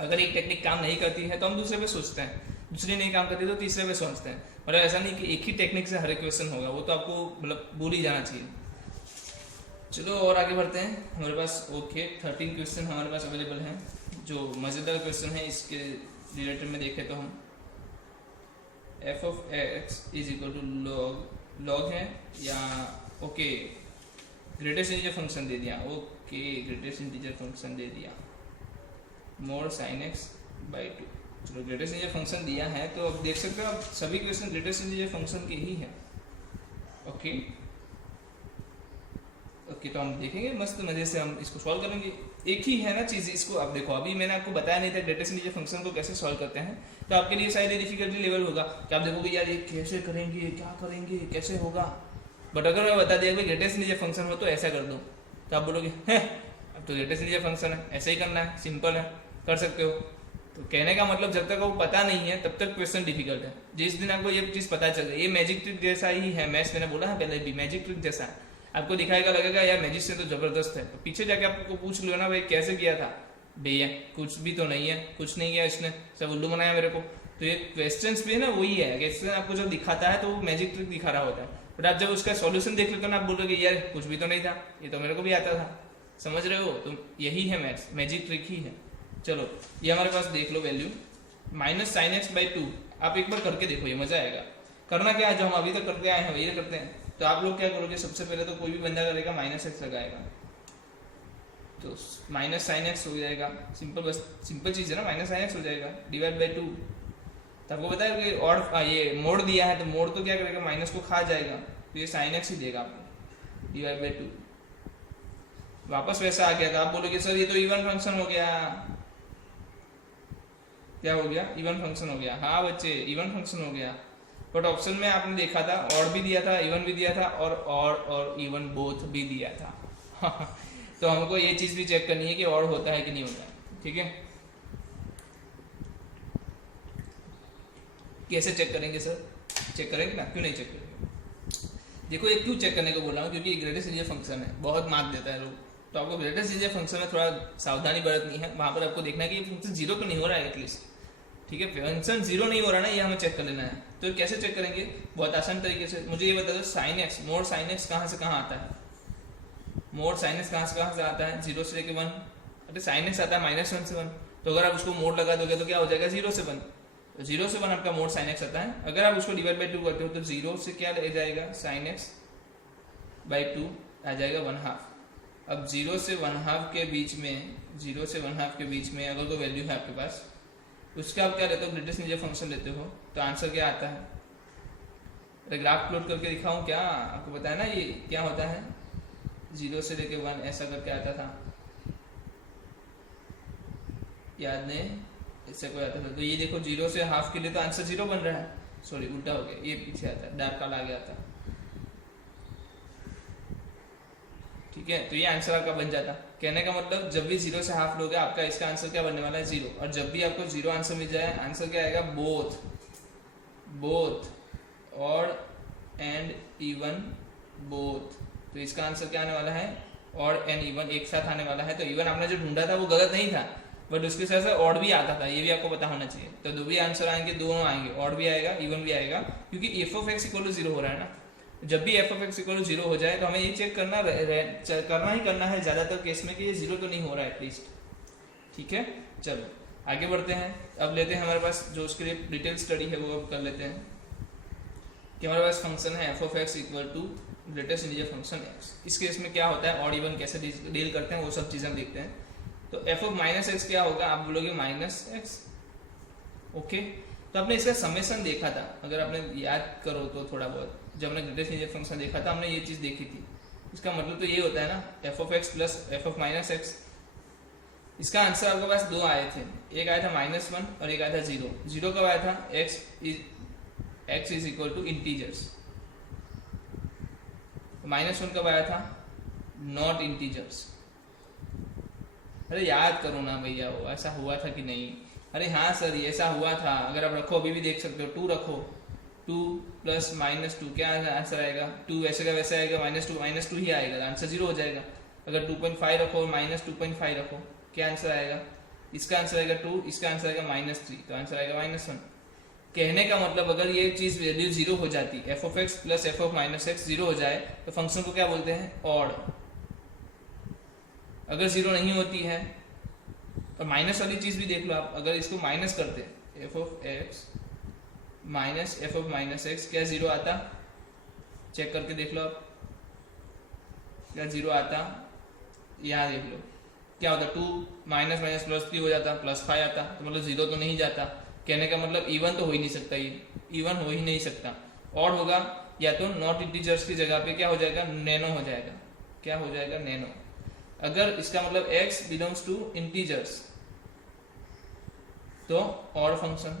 अगर एक टेक्निक काम नहीं करती है तो हम दूसरे पे सोचते हैं, दूसरी नहीं काम करती तो तीसरे पे सोचते हैं। मतलब ऐसा नहीं कि एक ही टेक्निक से हर एक क्वेश्चन होगा, वो तो आपको मतलब भूल ही जाना चाहिए। चलो और आगे बढ़ते हैं। हमारे पास ओके 13 क्वेश्चन हमारे पास अवेलेबल हैं जो मज़ेदार क्वेश्चन है। इसके रिलेटेड में देखें तो हम f of x is equal to log है या ओके ग्रेटेस्ट इंटीजर फंक्शन दे दिया, ओके ग्रेटेस्ट इंटीजर फंक्शन दे दिया मोर साइन एक्स बाई 2। चलो ग्रेटेस्ट इंटीजर फंक्शन दिया है तो अब देख सकते हो आप सभी क्वेश्चन ग्रेटेस्ट इंटीजर फंक्शन के ही हैं। ओके ओके तो हम देखेंगे मस्त मजे से हम इसको सॉल्व करेंगे। एक ही है ना चीज़, इसको आप देखो अभी मैंने आपको बताया नहीं था ग्रेटेस्ट इंटीजर फंक्शन को कैसे सॉल्व करते हैं, तो आपके लिए शायद ये डिफिकल्टी लेवल होगा कि आप देखोगे यार ये कैसे करेंगे, क्या करेंगे, कैसे होगा। बट अगर मैं बता दिया कि ग्रेटेस्ट इंटीजर फंक्शन हो तो ऐसा कर दो, तो आप बोलोगे हैं अब तो ग्रेटेस्ट इंटीजर फंक्शन है, ऐसे ही करना है, सिंपल है, कर सकते हो। तो कहने का मतलब जब तक वो पता नहीं है तब तक क्वेश्चन डिफिकल्ट है। जिस दिन आपको ये चीज़ पता चल गई, ये मैजिक ट्रिक जैसा ही है, मैथ्स मैंने बोला है पहले भी मैजिक ट्रिक जैसा है, आपको दिखाएगा लगेगा यार मैजिक से तो जबरदस्त है। तो पीछे जाके आपको पूछ लो ना भाई कैसे किया था, भैया कुछ भी तो नहीं है, कुछ नहीं किया इसने, सब उल्लू बनाया मेरे को। तो ये क्वेश्चंस भी है ना वही है, क्वेश्चन आपको जब दिखाता है तो वो मैजिक ट्रिक दिखा रहा होता है, बट आप जब उसका सॉल्यूशन देख लेते हो ना आप बोलोगे यार कुछ भी तो नहीं था, ये तो मेरे को भी आता था। समझ रहे हो, तो यही है मैथ्स, मैजिक ट्रिक ही है। चलो ये हमारे पास देख low value minus sine x by 2। आप एक बार करके देखो, ये मजा आएगा। करना क्या है, जो हम अभी तक करते आए हैं वही करते हैं। तो आप लोग क्या करोगे, सबसे पहले तो कोई भी बंदा करेगा माइनस एक्स लगाएगा, तो माइनस साइन एक्स हो जाएगा, सिंपल, बस सिंपल चीज़ है ना, माइनस साइन एक्स हो जाएगा डिवाइड बाई 2। तो आपको पता है कि और ये मोड़ दिया है तो मोड़ तो क्या करेगा, माइनस को खा जाएगा, तो ये साइन एक्स ही देगा आपको डिवाइड बाई 2। वापस वैसा आ गया था, आप बोलोगे सर ये तो इवन फंक्शन हो गया। क्या हो गया, इवन फंक्शन हो गया। हाँ बच्चे इवन फंक्शन हो गया, बट ऑप्शन में आपने देखा था और भी दिया था, इवन भी दिया था और इवन बोथ भी दिया था। तो हमको ये चीज़ भी चेक करनी है कि और होता है कि नहीं होता है। ठीक है, कैसे चेक करेंगे सर, चेक करेंगे ना, क्यों नहीं चेक करेंगे। देखो ये क्यों चेक करने को बोल रहा हूँ, क्योंकि ग्रेटेस्ट इंटीजर फंक्शन है, बहुत मार्क देता है लोग, तो आपको ग्रेटेस्ट इंटीजर फंक्शन में थोड़ा सावधानी बरतनी है। वहाँ पर आपको देखना है कि ये फंक्शन जीरो तो नहीं हो रहा है एटलीस्ट, ठीक है, फंक्शन जीरो नहीं हो रहा ना, ये हमें चेक कर लेना है। तो कैसे चेक करेंगे, बहुत आसान तरीके से। मुझे ये बता दो sine x, mod sine x कहाँ से कहाँ आता है, मोड साइन एक्स कहाँ से आता है, 0 से लेके 1, अरे साइन एक्स आता है -1 से 1, तो अगर आप उसको मोड लगा दोगे तो क्या हो जाएगा 0 से 1, 0 से 1 आपका मोड साइन एक्स आता है। अगर आप उसको डिवाइड बाई 2 करते हो तो 0 से क्या ले जाएगा, साइन एक्स बाई 2 आ जाएगा 1/2। अब 0 से 1/2 के बीच में, 0 से 1/2 के बीच में अगर कोई वैल्यू है आपके पास, उसका आप क्या लेते हो, ग्रेटेस्ट इंटीजर फंक्शन लेते हो, तो आंसर क्या आता है। अरे ग्राफ प्लॉट करके दिखाऊं क्या, आपको पता है ना ये क्या होता है, 0 से लेके 1 ऐसा करके आता था, याद नहीं, इससे कोई आता था। तो ये देखो 0 से हाफ के लिए तो आंसर 0 बन रहा है, सॉरी उल्टा हो गया, ये पीछे आता है, डार्क काला आ गया था, ठीक है। तो ये आंसर आपका बन जाता। कहने का मतलब जब भी 0 से हाफ लोगे आपका इसका आंसर क्या बनने वाला है, 0। और जब भी आपको 0 आंसर मिल जाए, आंसर क्या आएगा, both odd and even both. तो इसका आंसर क्या आने वाला है, ऑड एंड इवन एक साथ आने वाला है। तो इवन आपने जो ढूंढा था वो गलत नहीं था, बट उसके साथ साथ ऑड भी आता था, ये भी आपको पता होना चाहिए। तो दो भी आंसर आएंगे, दोनों आएंगे, ऑड भी आएगा इवन भी आएगा, क्योंकि f of x equal to 0 हो रहा है ना। जब भी f of x equal to 0 हो जाए तो हमें ये चेक करना है ज्यादातर केस में कि ये 0 तो नहीं हो रहा है एटलीस्ट, ठीक है। चलो आगे बढ़ते हैं, अब लेते हैं हमारे पास जो उसके लिए डिटेल स्टडी है वो अब कर लेते हैं कि हमारे पास फंक्शन है f of x equal to greatest integer function x. इस केस में क्या होता है, ऑड इवन कैसे डील करते हैं वो सब चीजें देखते हैं। तो एफ ऑफ -x क्या होगा, आप बोलोगे -x, ओके। तो आपने इसका समेशन देखा था, अगर आपने याद करो तो थोड़ा बहुत, जब हमने ग्रेटेस्ट इंटीजर फंक्शन देखा था हमने ये चीज देखी थी। इसका मतलब तो ये होता है ना, f of x plus f of -x। इसका आंसर आपके पास दो आए थे, एक आया था -1 और एक आया था 0। 0 कब आया था, x is equal to integers. -1 कब आया था, नॉट इंटीजर्स। अरे याद करो ना भैया, वो ऐसा हुआ था कि नहीं, अरे हाँ सर ये ऐसा हुआ था। अगर आप रखो अभी भी देख सकते हो, 2 रखो, 2 प्लस -2 क्या आंसर आएगा, 2 वैसे का वैसे आएगा, -2 ही आएगा, आंसर 0 हो जाएगा। अगर 2.5 रखो और -2.5 रखो, क्या आंसर आएगा, इसका आंसर आएगा 2, इसका आंसर आएगा -3, तो आंसर आएगा -1। कहने का मतलब अगर ये चीज वैल्यू 0 हो जाती, F of x plus f of -x 0 हो जाए तो फंक्शन को क्या बोलते हैं, ऑड। अगर 0 नहीं होती है, और माइनस वाली चीज भी देख लो आप, अगर इसको माइनस करते F of x minus F of -x, क्या 0 आता, चेक करके देख लो आप, क्या 0 आता, यहाँ देख लो क्या होता, 2 माइनस माइनस प्लस 3 हो जाता, +5 आता, तो मतलब 0 तो नहीं जाता। कहने का मतलब इवन तो हो ही नहीं सकता, ये इवन हो ही नहीं सकता। ऑड होगा या तो नॉट इंटीजर्स की जगह पे क्या हो जाएगा, नैनो हो जाएगा, क्या हो जाएगा, नैनो। अगर इसका मतलब x बिलोंग्स टू इंटीजर्स तो ऑड फंक्शन,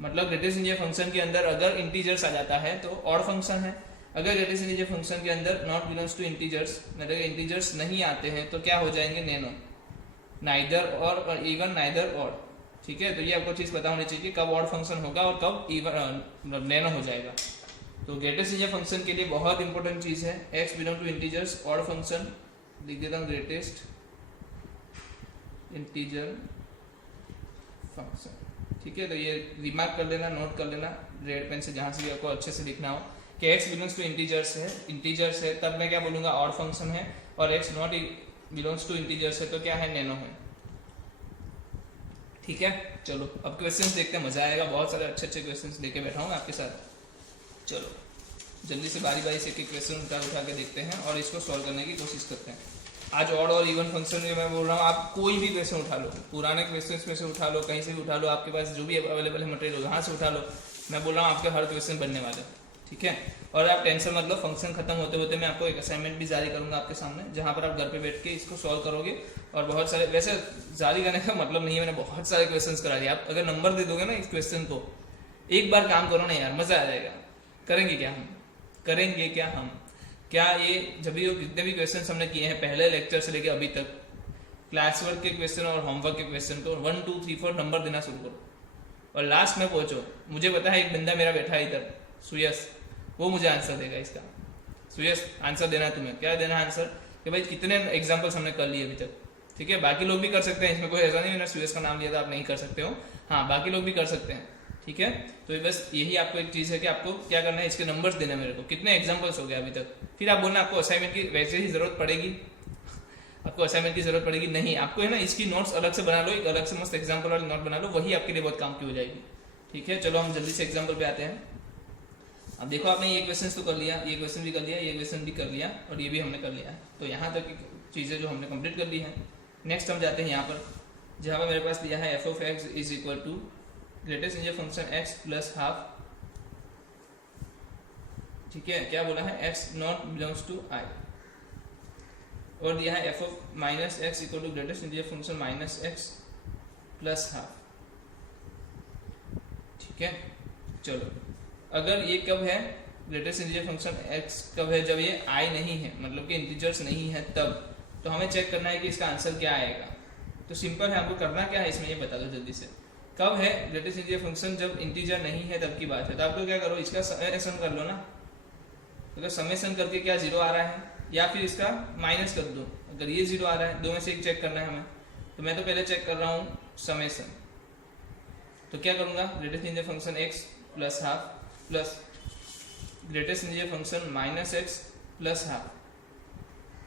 मतलब ग्रेटेस्ट इंटीजर फंक्शन के अंदर अगर इंटीजर्स आ जाता है तो ऑड फंक्शन है। अगर ग्रेटेस्ट इंटीजर फंक्शन के अंदर नॉट बिलोंग्स टू इंटीजर्स, मतलब इंटीजर्स नहीं आते हैं तो क्या हो जाएंगे, नैनो, नाइदर और इवन नाइदर ऑड, ठीक है। तो ये आपको चीज पता होनी चाहिए कि कब ऑड फंक्शन होगा और कब इवन नैनो हो जाएगा। तो ग्रेटेस्ट इंटीजर फंक्शन के लिए बहुत इंपॉर्टेंट चीज है, x belong to integers, odd function लिख देता हूँ, ग्रेटेस्ट इंटीजर फंक्शन, ठीक है। तो ये रिमार्क कर लेना, नोट कर लेना रेड पेन से, जहां से भी आपको अच्छे से लिखना हो कि x बिलोंग्स टू इंटीजर्स है, तब मैं क्या बोलूंगा, ऑड फंक्शन है। और x not belongs to integers है तो क्या है, नैनो है, ठीक है। चलो अब क्वेश्चंस देखते हैं, मजा आएगा, बहुत सारे अच्छे अच्छे क्वेश्चंस लेके बैठा हूँ आपके साथ। चलो जल्दी से बारी बारी से एक क्वेश्चन उठा के देखते हैं और इसको सॉल्व करने की कोशिश करते हैं। आज ऑड और इवन फंक्शन में मैं बोल रहा हूँ, आप कोई भी क्वेश्चन उठा लो, पुराने क्वेश्चंस में से उठा लो, कहीं से भी उठा लो, आपके पास जो भी अवेलेबल है मटेरियल वहाँ से उठा लो। मैं बोल रहा हूँ आपके हर क्वेश्चन बनने वाले, ठीक है। और आप टेंशन मत लो, फंक्शन खत्म होते होते मैं आपको एक असाइनमेंट भी जारी करूंगा आपके सामने, जहाँ पर आप घर पे बैठ के इसको सॉल्व करोगे। और बहुत सारे, वैसे जारी करने का मतलब नहीं है, मैंने बहुत सारे क्वेश्चंस करा दिए, आप अगर नंबर दे दोगे ना इस क्वेश्चन को, एक बार काम करो ना यार, मजा आ जाएगा। करेंगे क्या हम क्या ये जब भी जितने भी क्वेश्चन हमने किए हैं पहले लेक्चर से लेके अभी तक, क्लास वर्क के क्वेश्चन और होमवर्क के क्वेश्चन को 1 2 3 4 नंबर देना शुरू करो और लास्ट में पहुंचो। मुझे पता है एक बंदा मेरा बैठा है इधर, सुयस, वो मुझे आंसर देगा इसका। सुयश आंसर देना है तुम्हें, क्या देना है आंसर कि भाई कितने एग्जाम्पल्स हमने कर लिए अभी तक। ठीक है, बाकी लोग भी कर सकते हैं, इसमें कोई ऐसा नहीं मैंने सुयश का नाम लिया था आप नहीं कर सकते हो, हाँ बाकी लोग भी कर सकते हैं। ठीक है, तो बस यही आपको एक चीज़ है कि आपको क्या करना है, इसके नंबर्स देने मेरे को कितने एग्जाम्पल्स हो गए अभी तक। फिर आप बोलना आपको असाइनमेंट की वैसे ही जरूरत पड़ेगी, आपको असाइनमेंट की जरूरत पड़ेगी नहीं, आपको है ना इसकी नोट्स अलग से बना लो, एक अलग से मस्त एग्जाम्पल वाली नोट बना लो, वही आपके लिए बहुत काम की हो जाएगी। ठीक है, चलो हम जल्दी से एग्जाम्पल पे आते हैं। अब देखो आपने ये क्वेश्चन तो कर लिया, ये क्वेश्चन भी कर लिया, ये क्वेश्चन भी कर लिया और ये भी हमने कर लिया है। तो यहाँ तक की चीज़ें जो हमने कंप्लीट कर ली है। नेक्स्ट हम जाते हैं यहाँ पर, जहाँ पर मेरे पास दिया है f of x is equal to greatest integer function x plus half. ठीक है, क्या बोला है, x not belongs to I, और दिया है f of minus x equal to greatest integer function minus x plus half. ठीक है, चलो अगर ये कब है ग्रेटेस्ट इंटीजर फंक्शन एक्स कब है, जब ये आई नहीं है, मतलब कि इंटीजर्स नहीं है तब। तो हमें चेक करना है कि इसका आंसर क्या आएगा। तो सिंपल है, हमको करना क्या है इसमें ये बता दो जल्दी से। कब है ग्रेटेस्ट इंटीजर फंक्शन, जब इंटीजर नहीं है तब की बात है। तो आपको क्या करो, इसका समेशन कर लो ना, अगर समेशन करके क्या जीरो आ रहा है, या फिर इसका माइनस कर दो, अगर ये जीरो आ रहा है, दो में से एक चेक करना है हमें। तो मैं तो पहले चेक कर रहा हूँ समेशन, तो क्या करूँगा, greatest integer function x plus half plus greatest integer function minus x plus half.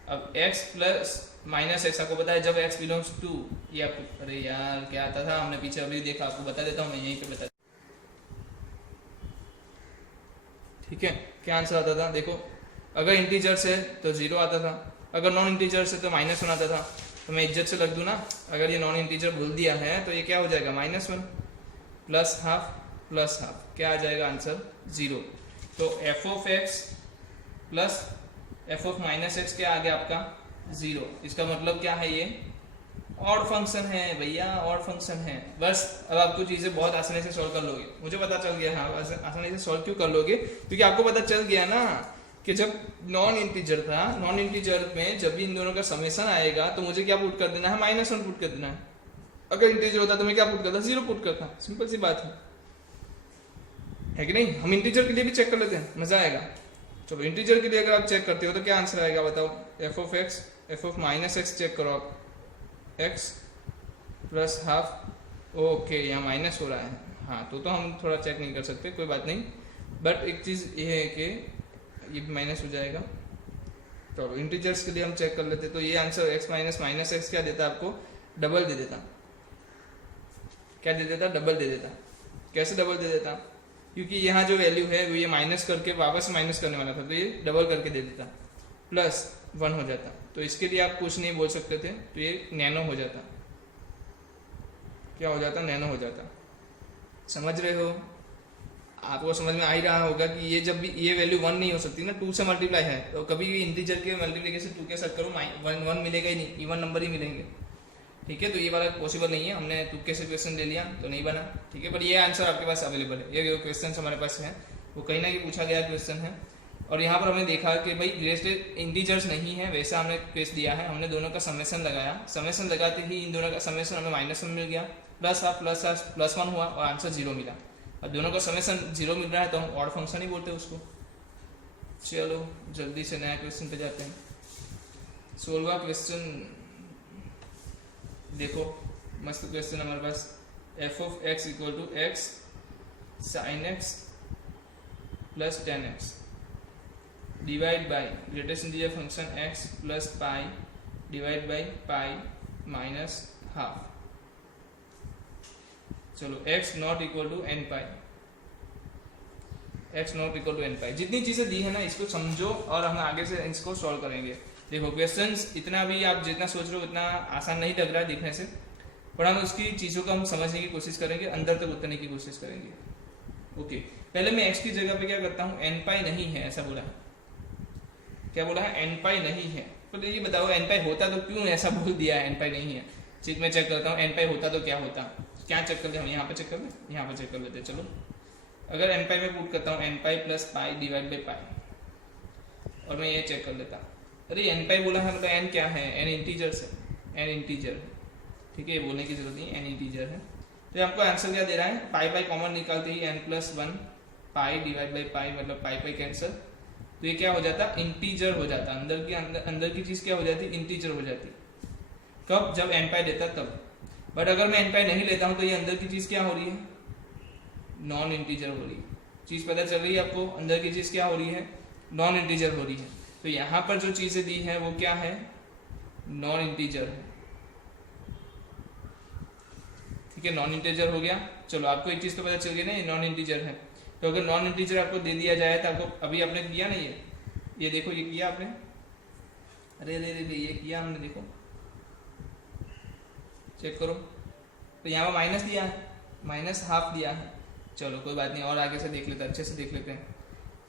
अब x प्लस माइनस एक्स आपको पता है जब x बिलोंग्स टू, ये आपको, अरे यार क्या आता था हमने पीछे अभी देखा, आपको बता देता हूँ मैं यहीं पे बता। ठीक है, क्या आंसर आता था देखो, अगर इंटीजर से तो जीरो आता था, अगर नॉन इंटीजर से तो माइनस वन आता था। तो मैं इज्जत से लग दूँ ना, अगर ये नॉन इंटीजर भूल दिया है तो ये क्या हो जाएगा माइनस वन प्लस हाफ, क्या आ जाएगा आंसर जीरो। तो f of x plus f of minus x क्या आ गया आपका जीरो। इसका मतलब क्या है, ये ऑड फंक्शन है भैया, ऑड फंक्शन है। बस अब आपको चीजें बहुत आसानी से सॉल्व कर लोगे, मुझे पता चल गया। हाँ आसानी से सॉल्व क्यों कर लोगे, क्योंकि आपको पता चल गया ना कि जब नॉन इंटीजर था, नॉन इंटीजर में जब भी इन दोनों का समेशन आएगा तो मुझे क्या पुट कर देना है, माइनस वन पुट कर देना है। अगर इंटीजर होता तो मैं क्या पुट करता, जीरो पुट करता। सिंपल सी बात है कि नहीं। हम इंटीजर के लिए भी चेक कर लेते हैं, मजा आएगा। चलो इंटीजर के लिए अगर आप चेक करते हो तो क्या आंसर आएगा बताओ, f of x, f of minus x check करो आप, एक्स प्लस हाफ। ओके यहाँ माइनस हो रहा है, हाँ तो हम थोड़ा चेक नहीं कर सकते, कोई बात नहीं। बट एक चीज़ ये है कि ये भी माइनस हो जाएगा। तो इंटीजर्स के लिए हम चेक कर लेते, तो ये answer x minus minus x क्या देता आपको, डबल दे देता। क्या दे देता, डबल दे देता। कैसे डबल दे देता, क्योंकि यहाँ जो वैल्यू है वो ये माइनस करके वापस माइनस करने वाला था, तो ये डबल करके दे देता, प्लस वन हो जाता। तो इसके लिए आप कुछ नहीं बोल सकते थे, तो ये नैनो हो जाता। क्या हो जाता, नैनो हो जाता। समझ रहे हो, आपको समझ में आ ही रहा होगा कि ये जब भी ये वैल्यू वन नहीं हो सकती ना, टू से मल्टीप्लाई है, तो कभी भी इंटीजर के मल्टीप्लिकेशन टू के साथ करो वन मिलेगा ही नहीं, इवन नंबर ही मिलेंगे। ठीक है, तो ये वाला पॉसिबल नहीं है, हमने तुक्के से क्वेश्चन ले लिया तो नहीं बना। ठीक है, पर ये आंसर आपके पास अवेलेबल है, ये क्वेश्चन हमारे पास है, वो कहीं ना कहीं पूछा गया क्वेश्चन है। और यहाँ पर हमने देखा कि भाई ग्रेटेस्ट इंटीजर्स नहीं है, वैसा हमने केस दिया है, हमने दोनों का समेशन लगाया, समेशन लगाते ही इन दोनों का समेशन हमें माइनस वन मिल गया, प्लस हाफ प्लस वन हुआ और आंसर जीरो मिला। अब दोनों का समेशन जीरो मिल रहा है तो हम ऑड फंक्शन ही बोलते हैं उसको। चलो जल्दी से नया क्वेश्चन पे जाते हैं। 16वां क्वेश्चन देखो, मस्त क्वेश्चन हमारे पास, f of x equal to x sine x plus ten x divide by greatest integer function x plus pi divide by pi minus half. चलो x not equal to n pi, x not equal to n pi. जितनी चीजें दी है ना इसको समझो और हम आगे से इसको सॉल्व करेंगे। देखो क्वेश्चंस इतना भी आप जितना सोच रहे हो उतना आसान नहीं लग रहा है दिखने से, पर हम उसकी चीज़ों को हम समझने की कोशिश करेंगे, अंदर तक उतरने की कोशिश करेंगे। ओके, पहले मैं x की जगह पे क्या करता हूँ, एन पाई नहीं है ऐसा बोला है, क्या बोला है, एन पाई नहीं है। तो ये बताओ एन पाई होता तो क्यों ऐसा बोल दिया है, एन पाई नहीं है। चीज मैं चेक करता हूँ, एन पाई होता तो क्या होता, क्या चेक करते हैं, यहाँ पे चेक कर ले, यहाँ पे चेक कर लेते हैं। चलो अगर एन पाई में पुट करता हूँ, n pi plus pi divide by pi, और मैं ये चेक कर लेता। अरे एन पाई बोला है मतलब एन क्या है, एन इंटीजर से, एन इंटीजर है। ठीक है, ये बोलने की जरूरत नहीं, एन इंटीजर है। तो आपको आंसर क्या दे रहा है, पाई बाई कॉमन निकालते ही n plus one pi divide by pi मतलब पाई पाई कैंसिल, तो ये क्या हो जाता इंटीजर हो जाता, अंदर की चीज क्या हो जाती इंटीजर हो जाती। कब? जब एन पाई लेता तब। बट अगर मैं एन पाई नहीं लेता हूं तो ये अंदर की चीज क्या हो रही है नॉन इंटीजर हो रही है। चीज पता चल रही है आपको, अंदर की चीज क्या हो रही है नॉन इंटीजर हो रही है। तो यहाँ पर जो चीजें दी है वो क्या है नॉन इंटीजर है। ठीक है, नॉन इंटीजर हो गया। चलो आपको एक चीज तो पता चल गई ना ये नॉन इंटीजर है। तो अगर नॉन इंटीजर आपको दे दिया जाए तो आपको, अभी आपने किया ना ये देखो ये किया आपने, अरे अरे अरे ये किया हमने, देखो चेक करो, तो यहाँ पर माइनस दिया है, माइनस हाफ दिया है। चलो कोई बात नहीं, और आगे से देख लेते हैं, अच्छे से देख लेते हैं।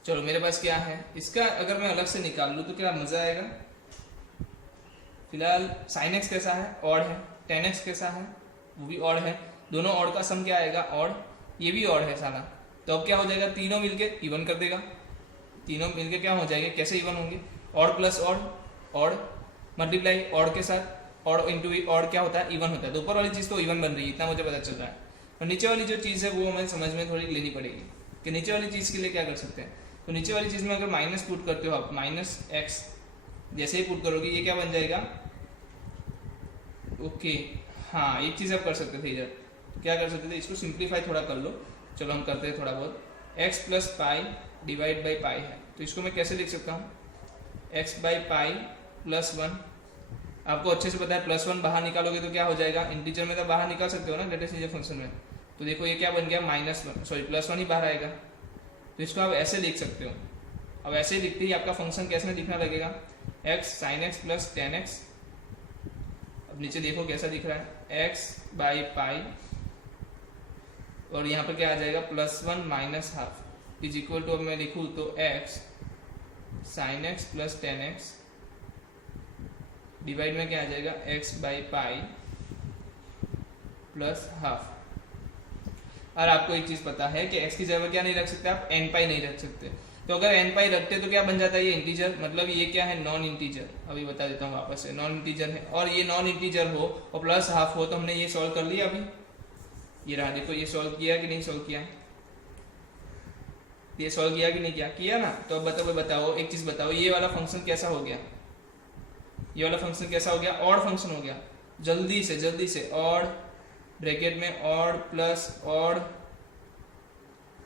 चलो मेरे पास क्या है, इसका अगर मैं अलग से निकाल लूँ तो क्या मजा आएगा। फिलहाल sin x कैसा है ऑड है, tan x कैसा है वो भी ऑड है, दोनों ऑड का सम क्या आएगा ऑड, ये भी ऑड है सारा। तो अब क्या हो जाएगा तीनों मिलके इवन कर देगा, तीनों मिलके क्या हो जाएंगे कैसे इवन होंगे, odd plus odd, odd multiply odd के साथ, ऑड इंटू ऑड क्या होता है इवन होता है। तो ऊपर वाली चीज तो इवन बन रही है, इतना मुझे पता चल रहा है। और नीचे वाली जो चीज है वो हमें समझ में थोड़ी लेनी पड़ेगी कि नीचे वाली चीज के लिए क्या कर सकते हैं। तो नीचे वाली चीज में अगर माइनस पुट करते हो आप, माइनस एक्स जैसे ही पुट करोगे ये क्या बन जाएगा, ओके हाँ एक चीज आप कर सकते थे इधर, तो क्या कर सकते थे इसको सिंप्लीफाई थोड़ा कर लो। चलो हम करते हैं थोड़ा बहुत, x plus pi divide by पाई है, तो इसको मैं कैसे लिख सकता हूँ x by pi plus one. आपको अच्छे से पता है प्लस वन बाहर निकालोगे तो क्या हो जाएगा, इंटीजर में तो बाहर निकाल सकते हो ना लेटेस्ट इंटीजर फंक्शन में। तो देखो ये क्या बन गया minus one, sorry plus one ही बाहर आएगा, तो इसको आप ऐसे लिख सकते हो। अब ऐसे ही लिखते ही आपका फंक्शन कैसे दिखना लगेगा, x sine x plus ten x. अब नीचे देखो कैसा दिख रहा है x बाई पाई, और यहाँ पर क्या आ जाएगा plus one minus half is equal to, अब मैं लिखूँ तो x sine x plus ten x divide में क्या आ जाएगा x by pi plus half. और आपको एक चीज पता है कि x की जगह क्या नहीं रख सकते आप, n पाई नहीं रख सकते। तो अगर n पाई रखते तो क्या बन जाता है ये इंटीजर, मतलब ये क्या है नॉन इंटीजर। अभी बता देता हूँ वापस से, नॉन इंटीजर है और ये नॉन इंटीजर हो और प्लस हाफ हो, तो हमने ये सॉल्व कर लिया। अभी ये रहा देखो, ये सॉल्व किया कि नहीं सॉल्व किया, ये सॉल्व किया कि नहीं किया, किया ना। तो अब बताओ एक चीज बताओ, ये वाला फंक्शन कैसा हो गया, ये वाला फंक्शन कैसा हो गया ऑड फंक्शन हो गया। जल्दी से ऑड ब्रैकेट में ऑड प्लस ऑड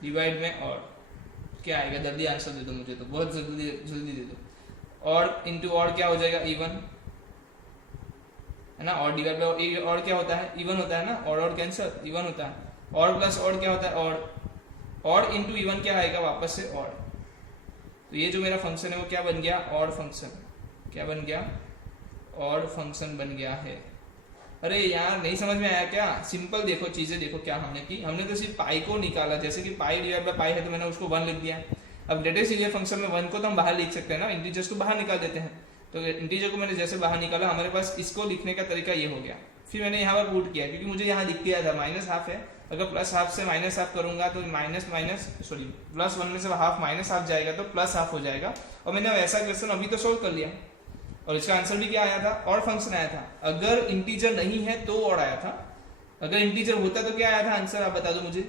डिवाइड में ऑड, क्या आएगा जल्दी आंसर दे दो मुझे, तो बहुत जल्दी दे दो। ऑड इंटू ऑड क्या हो जाएगा इवन, है ना। ऑड डिवाइड बाय ऑड क्या होता है इवन होता है ना, ऑड ऑड कैंसिल इवन होता है। ऑड प्लस ऑड क्या होता है ऑड, ऑड इंटू इवन क्या आएगा वापस से ऑड। तो ये जो मेरा फंक्शन है वो क्या बन गया ऑड फंक्शन, क्या बन गया ऑड फंक्शन बन गया है। अरे यार नहीं समझ में आया क्या, सिंपल देखो चीजें देखो क्या हमने की, हमने तो सिर्फ पाई को निकाला, जैसे कि पाई डिवाइड बाय पाई है तो मैंने उसको वन लिख दिया। अब लेटेस्ट इंटीजर फंक्शन में वन को तो हम बाहर लिख सकते हैं ना, इंटीजर्स को बाहर निकाल देते हैं। तो इंटीजर को मैंने जैसे बाहर निकाला, हमारे पास इसको लिखने का तरीका ये हो गया। फिर मैंने यहाँ पर पुट किया क्योंकि मुझे यहाँ दिख गया था माइनस हाफ है, अगर प्लस हाफ से माइनस हाफ करूंगा तो प्लस वन में से हाफ माइनस हाफ जाएगा तो प्लस हाफ हो जाएगा। और मैंने ऐसा क्वेश्चन अभी तो सोल्व कर लिया और इसका आंसर भी क्या आया था ऑड फंक्शन आया था। अगर इंटीजर नहीं है तो ऑड आया था, अगर इंटीजर होता तो क्या आया था आंसर, आप बता दो मुझे,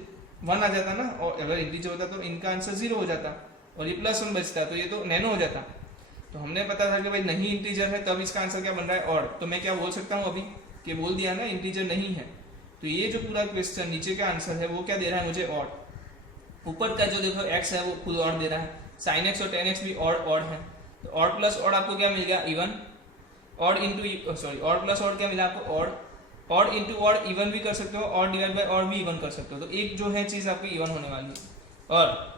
वन आ जाता ना। और अगर इंटीजर होता तो इनका आंसर जीरो हो जाता और ये प्लस वन बचता, तो ये तो नैनो हो जाता। तो हमने पता था कि भाई नहीं इंटीजर है, तब इसका आंसर क्या बन रहा है ऑड। तो मैं क्या बोल सकता हूँ अभी कि बोल दिया ना इंटीजर नहीं है, तो ये जो पूरा क्वेश्चन नीचे का आंसर है वो क्या दे रहा है मुझे ऑड। ऊपर का जो देखो एक्स है वो खुद ऑड दे रहा है, साइन एक्स और टेन एक्स भी ऑड है। तो ऑड प्लस ऑड आपको क्या मिल गया even, odd into odd plus odd क्या मिला आपको odd, odd into odd even भी कर सकते हो, ऑड डिवाइड बाय ऑड भी इवन कर सकते हो। तो एक जो है चीज आपकी इवन होने वाली है। और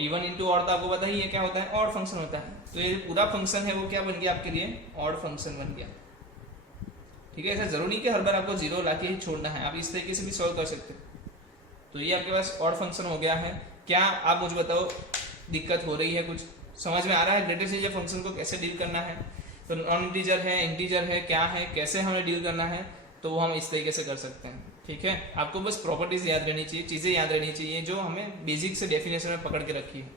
इवन इंटू ऑड तो आपको पता ही है क्या होता है ऑड फंक्शन होता है। तो ये पूरा फंक्शन है वो क्या बन गया आपके लिए ऑड फंक्शन बन गया। ठीक है, ऐसा जरूरी नहीं कि हर बार आपको जीरो लाके ही छोड़ना है, आप इस तरीके से भी सॉल्व कर सकते हो। तो ये आपके पास ऑड फंक्शन हो गया है। क्या आप मुझे बताओ दिक्कत हो रही है, कुछ समझ में आ रहा है लेटेस्ट इंटीजर फंक्शन को कैसे डील करना है। तो नॉन इंटीजर है इंटीजर है क्या है, कैसे हमें डील करना है, तो वो हम इस तरीके से कर सकते हैं। ठीक है, आपको बस प्रॉपर्टीज याद रहनी चाहिए, चीजें याद रहनी चाहिए जो हमें बेसिक से डेफिनेशन में पकड़ के रखी है।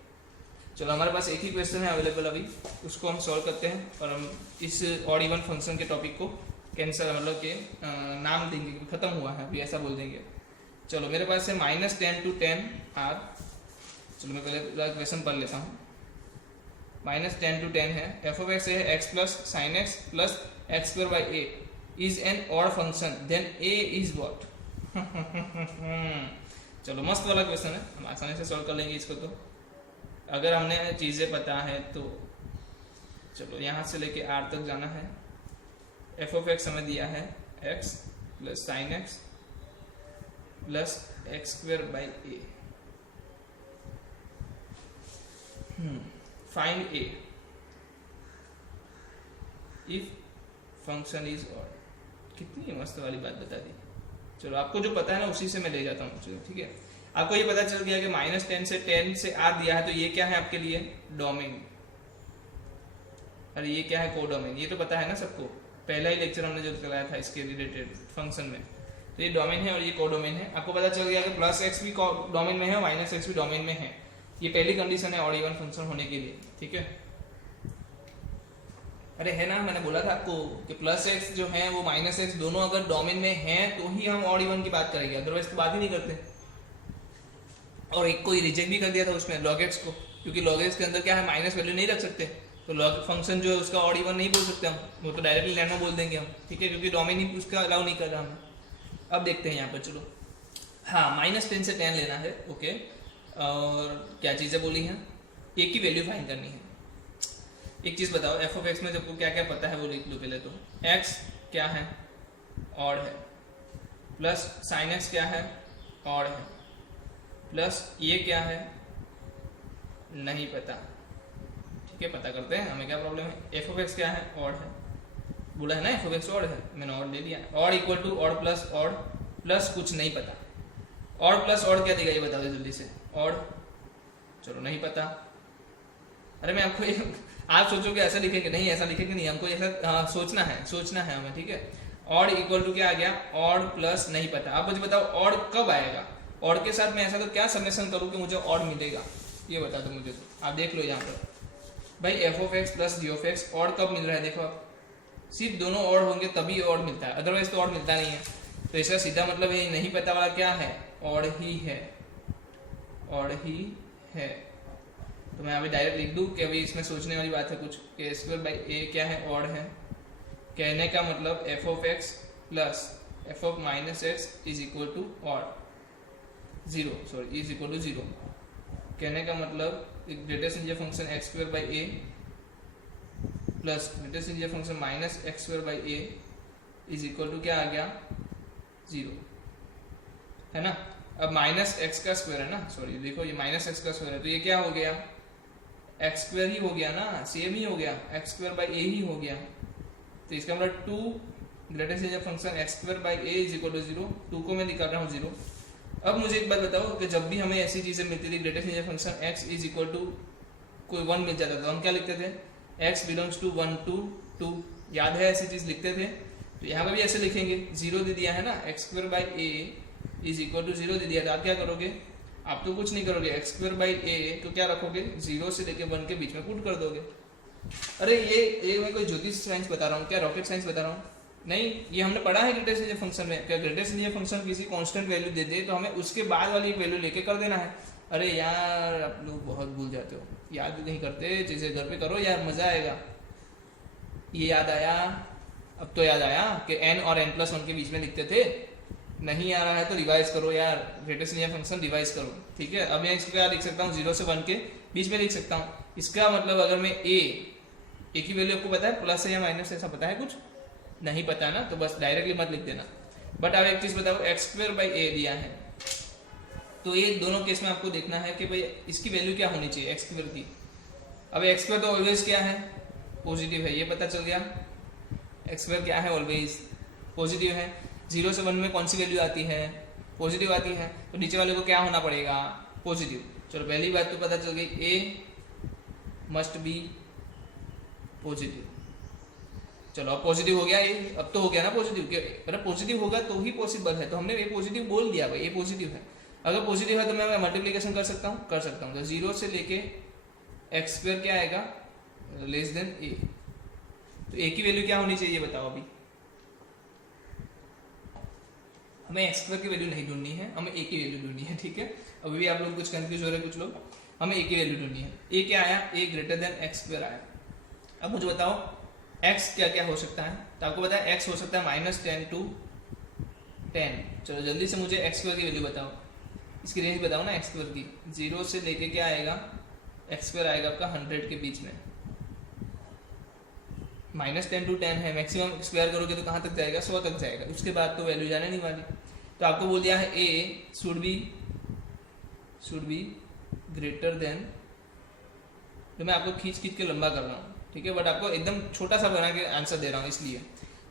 चलो हमारे पास एक ही क्वेश्चन है अवेलेबल अभी, उसको हम सॉल्व करते हैं और हम इस ऑड इवन फंक्शन के टॉपिक को कैंसर मतलब के नाम देंगे, खत्म हुआ है अभी ऐसा बोल देंगे। चलो मेरे पास है -10 to 10 r चलो मैं पहले क्वेश्चन पढ़ लेता हूँ। -10 to 10 है, एफ ऑफ एक्स है x plus sine x plus x square by a is an odd function, then a is what. चलो मस्त वाला क्वेश्चन है, हम आसानी से सॉल्व कर लेंगे इसको। तो अगर हमने चीज़ें पता है तो चलो यहाँ से लेके आर तक जाना है। एफ ऑफ एक्स हमें दिया है x plus sine x plus x square by A. Find A if function is odd. कितनी मस्त वाली बात बता दी। चलो आपको जो पता है ना उसी से मैं ले जाता हूँ। चलो ठीक है, आपको ये पता चल गया कि -10 से 10 से आर दिया है, तो ये क्या है आपके लिए डोमेन। अरे ये क्या है कोडोमेन, ये तो पता है ना सबको, पहला ही लेक्चर हमने जो चलाया था इसके रिलेटेड फंक्शन में। तो ये डोमेन है और ये कोडोमेन है। आपको पता चल गया कि प्लस एक्स भी डोमेन में है, माइनस एक्स भी डोमेन में है। ये पहली कंडीशन है ऑड इवन फंक्शन होने के लिए, ठीक है। अरे है ना, मैंने बोला था आपको कि प्लस एक्स जो है वो माइनस एक्स दोनों अगर डोमेन में है तो ही हम ऑड इवन की बात करेंगे, अदरवाइज तो बात ही नहीं करते। और एक को रिजेक्ट भी कर दिया था उसमें लॉग एक्स को, क्योंकि लॉग एक्स के अंदर क्या है माइनस वैल्यू नहीं रख सकते, तो लॉग फंक्शन जो है उसका ऑड इवन नहीं बोल सकते हम, वो तो डायरेक्टली लैनो बोल देंगे हम, ठीक है, क्योंकि डोमेन ही उसका अलाउ नहीं कर रहा हमें। अब देखते हैं यहाँ पर, चलो हाँ -10 से 10 लेना है, ओके। और क्या चीज़ें बोली हैं, ए की वैल्यू फाइंड करनी है। एक चीज़ बताओ, एफ ऑफ एक्स में जब क्या क्या पता है वो लिख लो पहले। तो एक्स क्या है, ऑड है, प्लस साइन एक्स क्या है, ऑड है, प्लस ये क्या है नहीं पता, ठीक है, पता करते हैं, हमें क्या प्रॉब्लम है। एफ ऑफ एक्स क्या है, ऑड है, बोला है ना एफ ऑफ एक्स ऑड है, मैंने ऑड ले लिया। Odd equal to odd plus कुछ नहीं पता। ऑड प्लस ऑड क्या देगा ये बता दो जल्दी से। ऑड, चलो नहीं पता। अरे मैं आपको आप सोचोगे ऐसा लिखेंगे, नहीं ऐसा लिखेंगे नहीं, हमको ऐसा सोचना है हमें, ठीक है। ऑड इक्वल टू क्या आ गया, ऑड प्लस नहीं पता। आप मुझे बताओ ऑड कब आएगा, ऑड के साथ मैं ऐसा तो क्या समेशन करूँ कि मुझे ऑड मिलेगा, ये बता दो मुझे। तो आप देख लो यहाँ पर भाई, f of x plus g of x odd कब मिल रहा है, देखो आप, सिर्फ दोनों ऑड होंगे तभी ऑड मिलता है, अदरवाइज तो ऑड मिलता नहीं है। तो इसका सीधा मतलब ये नहीं पता वाला क्या है, ऑड ही है, ऑड ही है। तो मैं अभी डायरेक्ट लिख दूं कि अभी इसमें सोचने वाली बात है कुछ, कि स्क्वायर बाई ए क्या है, ऑड है। कहने का मतलब f of x plus f of minus x is equal to odd zero, sorry is equal to zero. कहने का मतलब greatest integer function x square by a plus greatest integer function minus x square by a is equal to क्या आ गया, zero, है ना। अब minus x का स्क्वायर है ना, सॉरी देखो ये माइनस एक्स का स्क्वायर है, तो ये क्या हो गया, एक्स स्क्वायर ही हो गया ना, सेम ही हो गया, एक्स स्क्वायर बाई ए ही हो गया। तो इसका मतलब 2 greatest integer function x square by a is equal to zero, 2 को मैं निकाल रहा हूँ जीरो। अब मुझे एक बात बताओ कि जब भी हमें ऐसी चीजें मिलती थी, greatest integer function x is equal to कोई 1 मिल जाता था, हम क्या लिखते थे, एक्स बिलोंग्स टू 1 to 2, याद है ऐसी चीज लिखते थे। तो यहाँ पर भी ऐसे लिखेंगे, जीरो दे दिया है ना, x square by a is equal to zero दे दिया, तो आप क्या करोगे, आप तो कुछ नहीं करोगे, एक्स स्क्वायर बाई ए तो क्या रखोगे, जीरो से लेके 1 के बीच में पुट कर दोगे। अरे ये मैं कोई ज्योतिष साइंस बता रहा हूँ क्या, रॉकेट साइंस बता रहा हूँ, नहीं, ये हमने पढ़ा है ग्रेटेस्ट इंटीजर फंक्शन में। क्या ग्रेटेस्ट इंटीजर फंक्शन किसी कांस्टेंट वैल्यू दे दे तो हमें उसके बाद वाली एक वैल्यू लेके कर देना है। अरे यार आप लोग बहुत भूल जाते हो, याद नहीं करते, चीजें घर पे करो यार, मजा आएगा। ये याद आया, अब तो याद आया कि n और n+1 के बीच में लिखते थे, नहीं आ रहा है तो रिवाइज करो यार, ग्रेटेस्ट इंटीजर फंक्शन रिवाइज करो, ठीक है। अब मैं इसको क्या लिख सकता हूँ, 0 से 1 के बीच में लिख सकता हूँ। इसका मतलब अगर मैं ए की वैल्यू आपको पता है प्लस है या माइनस है, ऐसा पता है, कुछ नहीं पता ना, तो बस डायरेक्टली मत लिख देना। बट अब एक चीज बताओ, एक्स स्क्वायर बाई ए दिया है, तो ये दोनों केस में आपको देखना है कि भाई इसकी वैल्यू क्या होनी चाहिए एक्स स्क्वायर की। अब एक्स स्क्वायर तो ऑलवेज क्या है, पॉजिटिव है, ये पता चल गया, एक्स स्क्वायर क्या है, ऑलवेज पॉजिटिव है। 0 से 1 में कौन सी वैल्यू आती है, पॉजिटिव आती है, तो नीचे वाले को क्या होना पड़ेगा, पॉजिटिव। चलो पहली बात तो पता चल गई, ए मस्ट बी पॉजिटिव। चलो अब पॉजिटिव हो गया ये, अब तो हो गया ना पॉजिटिव, अगर पॉजिटिव होगा तो ही पॉसिबल है, तो हमने ये पॉजिटिव बोल दिया भाई, ये पॉजिटिव है। अगर पॉजिटिव है तो मैं मल्टीप्लिकेशन कर सकता हूँ, तो 0 से लेके एक्स स्क्वायर क्या आएगा, लेस देन ए। तो ए की वैल्यू क्या होनी चाहिए बताओ, अभी हमें एक्स स्क्वायर की वैल्यू नहीं ढूंढनी है, हमें ए की वैल्यू ढूंढनी है, ठीक है। अभी भी आप लोग कुछ कंफ्यूज हो रहे हैं कुछ लोग, हमें ए की वैल्यू ढूंढनी है। ए क्या आया, ए ग्रेटर देन एक्स स्क्वायर आया। अब मुझे बताओ एक्स क्या क्या हो सकता है, तो आपको पता है एक्स हो सकता है -10 to 10। चलो जल्दी से मुझे एक्स स्क्वायर की वैल्यू बताओ, इसकी रेंज बताओ ना एक्स स्क्वायर की। 0 से लेके क्या आएगा, एक्स स्क्वायर आएगा आपका 100 के बीच में। -10 to 10 है, मैक्सिमम स्क्वायर करोगे तो कहाँ तक जाएगा, 100 तक जाएगा, उसके बाद तो वैल्यू जाने नहीं वाली। तो आपको बोल दिया है ए शुड बी ग्रेटर देन, तो मैं आपको खींच के लंबा कर रहा हूँ, ठीक है, बट आपको एकदम छोटा सा बना के आंसर दे रहा हूँ इसलिए।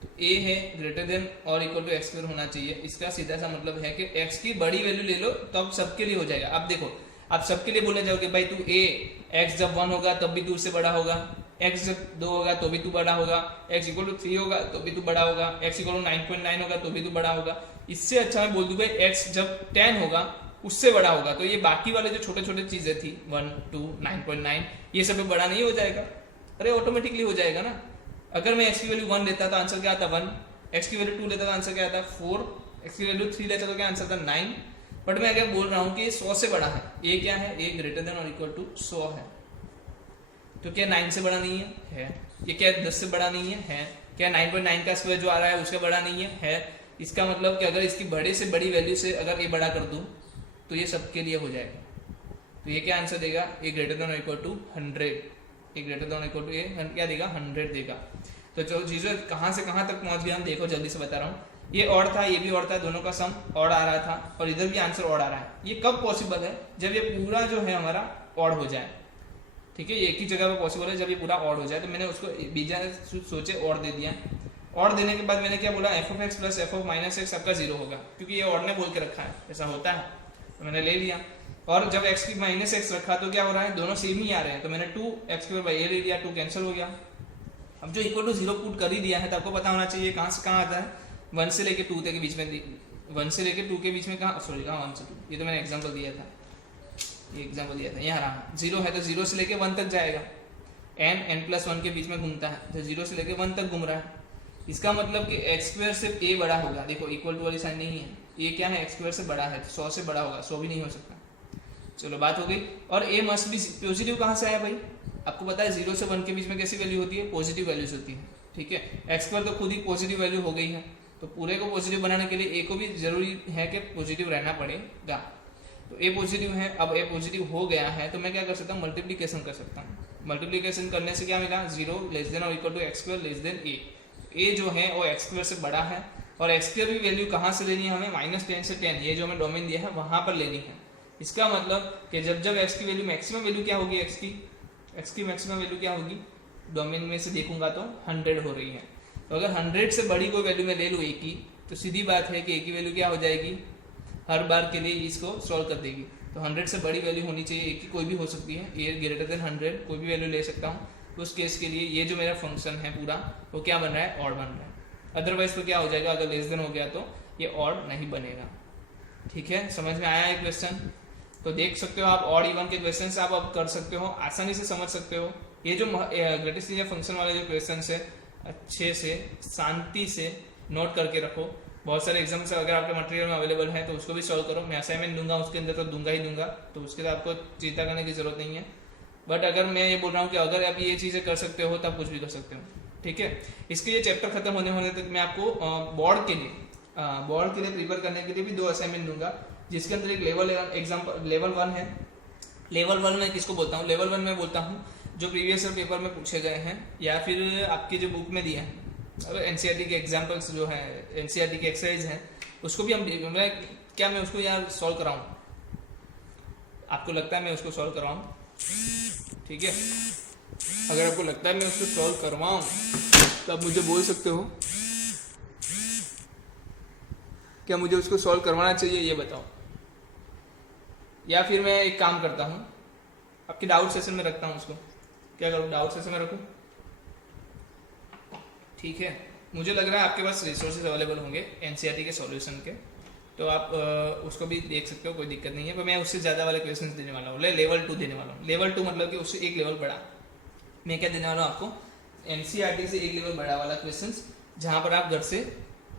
तो ए है ग्रेटर देन और इक्वल टू एक्स स्क्वायर होना चाहिए। इसका सीधा सा मतलब है कि एक्स की बड़ी वैल्यू ले लो तो अब सबके लिए हो जाएगा। अब देखो आप सबके लिए बोले जाओगे भाई तू ए, एक्स जब 1 होगा तब भी तू उससे बड़ा होगा, एक्स जब 2 होगा तो भी तू बड़ा होगा, एक्स इक्वल टू 3 होगा तो भी तू बड़ा होगा, एक्स इक्वल टू 9.9 होगा तो भी तू बड़ा होगा। इससे अच्छा मैं बोल दूं भाई एक्स जब 10 होगा उससे बड़ा होगा। तो ये बाकी वाले जो छोटे छोटे चीजें थी 1, 2, 9.9 ये सब बड़ा नहीं हो जाएगा, अरे ऑटोमेटिकली हो जाएगा ना। अगर मैं एक्स की वैल्यू 1 लेता तो आंसर क्या आता 1, एक्स की वैल्यू 2 लेता तो आंसर क्या आता 4, एक्स की वैल्यू 3 लेता तो क्या आंसर था 9। बट मैं क्या बोल रहा हूँ कि 100 से बड़ा है, ए क्या है, ए ग्रेटर देन और इक्वल टू 100 है। तो क्या 9 से बड़ा नहीं है? ये क्या 10 से बड़ा नहीं है? क्या 9.9 का स्क्वायर जो आ रहा है उसका बड़ा नहीं है? इसका मतलब कि अगर इसकी बड़े से बड़ी वैल्यू से अगर ए बड़ा कर दूं तो ये सबके लिए हो जाएगा। तो ये क्या आंसर देगा, ए ग्रेटर देन और equal to 100, a greater than और इक्वल टू ए क्या देगा 100 देगा। तो जो चीज़ें कहाँ से कहाँ तक पहुँच गया हम देखो, जल्दी से बता रहा हूँ। ये और था, ये भी और था, दोनों का सम और आ रहा था और इधर भी आंसर और आ रहा है। ये कब पॉसिबल है, जब ये पूरा जो है हमारा और हो जाए, ठीक है, एक ही जगह पे पॉसिबल है जब ये पूरा और हो जाए। तो मैंने उसको बीजा सोचे और दे दिया, और देने के बाद मैंने क्या बोला f of x plus f of -x आपका 0 होगा, क्योंकि ये और ने बोल के रखा है ऐसा होता है, तो मैंने ले लिया। और जब x की -x रखा तो क्या हो रहा है, दोनों सेम ही आ रहे हैं, तो मैंने 2x² ले लिया, 2 कैंसिल हो गया। अब जो इक्वल टू 0 पुट कर ही दिया है तो आपको पता होना चाहिए कहाँ से कहाँ आता है, 1 से लेके 2 के बीच में, 1 से लेके 2 के बीच में कहाँ, सॉरी कहाँ 1 से 2, ये तो मैंने एग्जाम्पल दिया था, ये एग्जाम्पल दिया था, यहाँ रहा 0 है तो 0 से लेके 1 तक जाएगा, n+1 के बीच में घूमता है तो 0 से लेके 1 तक घूम रहा है। इसका मतलब कि एक्स स्क्वायर से ए बड़ा होगा, देखो इक्वल टू वाली साइन नहीं है, ये क्या है एक्स स्क्वायर से बड़ा है तो 100 से बड़ा होगा, 100 भी नहीं हो सकता। चलो बात हो गई। और ए मस्ट बी पॉजिटिव कहाँ से आया भाई, आपको पता है 0 से 1 के बीच में कैसी वैल्यू होती है, पॉजिटिव वैल्यूज होती है, ठीक है। एक्स स्क्वायर तो खुद ही पॉजिटिव वैल्यू हो गई है, तो पूरे को पॉजिटिव बनाने के लिए ए को भी जरूरी है कि पॉजिटिव रहना पड़ेगा। तो ए पॉजिटिव है, अब ए पॉजिटिव हो गया है तो मैं क्या कर सकता हूँ, मल्टीप्लीकेशन कर सकता हूँ। मल्टीप्लीकेशन करने से क्या मिला, 0 लेस देन और equal to x square less than a. A जो है वो एक्स स्क्वायर से बड़ा है, और एक्स स्क्वायर की वैल्यू कहाँ से लेनी है हमें, -10 से 10, ये जो हमें डोमेन दिया है वहां पर लेनी है। इसका मतलब कि जब जब एक्स की वैल्यू मैक्सिमम वैल्यू क्या होगी, एक्स की मैक्सिमम वैल्यू क्या होगी, डोमेन में से देखूंगा तो 100 हो रही है। तो अगर 100 से बड़ी कोई वैल्यू मैं ले लूँ ए की, तो सीधी बात है कि ए की वैल्यू क्या हो जाएगी, हर बार के लिए इसको सॉल्व कर देगी। तो 100 से बड़ी वैल्यू होनी चाहिए, ए की कोई भी हो सकती है, ए ग्रेटर देन 100 कोई भी वैल्यू ले सकता हूँ। तो उस केस के लिए ये जो मेरा फंक्शन है पूरा वो क्या बन रहा है, ऑड बन रहा है। अदरवाइज तो क्या हो जाएगा, अगर लेस देन हो गया तो ये ऑड नहीं बनेगा। ठीक है, समझ में आया है क्वेश्चन। तो देख सकते हो आप ऑड इवन के क्वेश्चन से आप अब कर सकते हो, आसानी से समझ सकते हो। ये जो ग्रेटेस्ट लीनियर फंक्शन वाले जो क्वेश्चन है अच्छे से शांति से नोट करके रखो। बहुत सारे एग्जाम्स अगर आपके मटेरियल में अवेलेबल है तो उसको भी सॉल्व करो। मैं असाइनमेंट दूंगा उसके अंदर तो दूंगा ही दूंगा, तो उसके लिए आपको चिंता करने की जरूरत नहीं है। बट अगर मैं ये बोल रहा हूँ कि अगर आप ये चीज़ें कर सकते हो तब कुछ भी कर सकते हो। ठीक है, इसके ये चैप्टर खत्म होने तक मैं आपको बोर्ड के लिए प्रिपेयर करने के लिए भी 2 असाइनमेंट दूंगा, जिसके अंदर एक लेवल 1 है। लेवल 1 में किसको बोलता हूँ, लेवल 1 में बोलता हूँ जो प्रीवियस ईयर पेपर में पूछे गए हैं या फिर आपकी जो बुक में दिए हैं, अगर एनसीईआरटी के एग्जाम्पल्स जो है, एनसीईआरटी के एक्सरसाइज हैं, उसको भी हम क्या मैं उसको यार सॉल्व कराऊँ, आपको लगता है मैं उसको सॉल्व करवाऊँ? ठीक है, अगर आपको लगता है मैं उसको सॉल्व करवाऊँ तो आप मुझे बोल सकते हो, क्या मुझे उसको सॉल्व करवाना चाहिए ये बताओ। या फिर मैं एक काम करता हूँ, आपके डाउट सेशन में रखता हूँ उसको। क्या करूँ, डाउट सेशन में रखूँ? ठीक है, मुझे लग रहा है आपके पास रिसोर्सेज अवेलेबल होंगे एनसीईआरटी के सॉल्यूशन के, तो आप उसको भी देख सकते हो, कोई दिक्कत नहीं है। पर मैं उससे ज़्यादा वाले क्वेश्चंस देने वाला हूँ, लेवल 2 देने वाला हूँ। लेवल 2 मतलब कि उससे एक लेवल बड़ा। मैं क्या देने वाला हूँ आपको, एनसीईआरटी से एक लेवल बड़ा वाला क्वेश्चंस, जहाँ पर आप घर से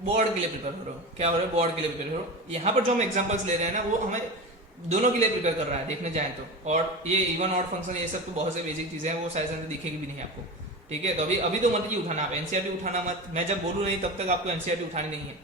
बोर्ड के लिए प्रिपेयर करो। क्या हो रहा है, बोर्ड के लिए प्रिपेयर करो। यहाँ पर जो हम एग्जाम्पल्स ले रहे हैं ना, वो हमें दोनों के लिए प्रिपेयर कर रहा है देखने जाए तो। और ये इवन ऑड फंक्शन ये सब तो बहुत से बेसिक चीजें हैं, वो शायद से दिखेगी भी नहीं आपको, ठीक है। तो अभी अभी तो मत ही उठाना, आप एनसीईआरटी उठाना मत, मैं जब बोलूँ नहीं तब तक आपको एनसीईआरटी उठानी नहीं है।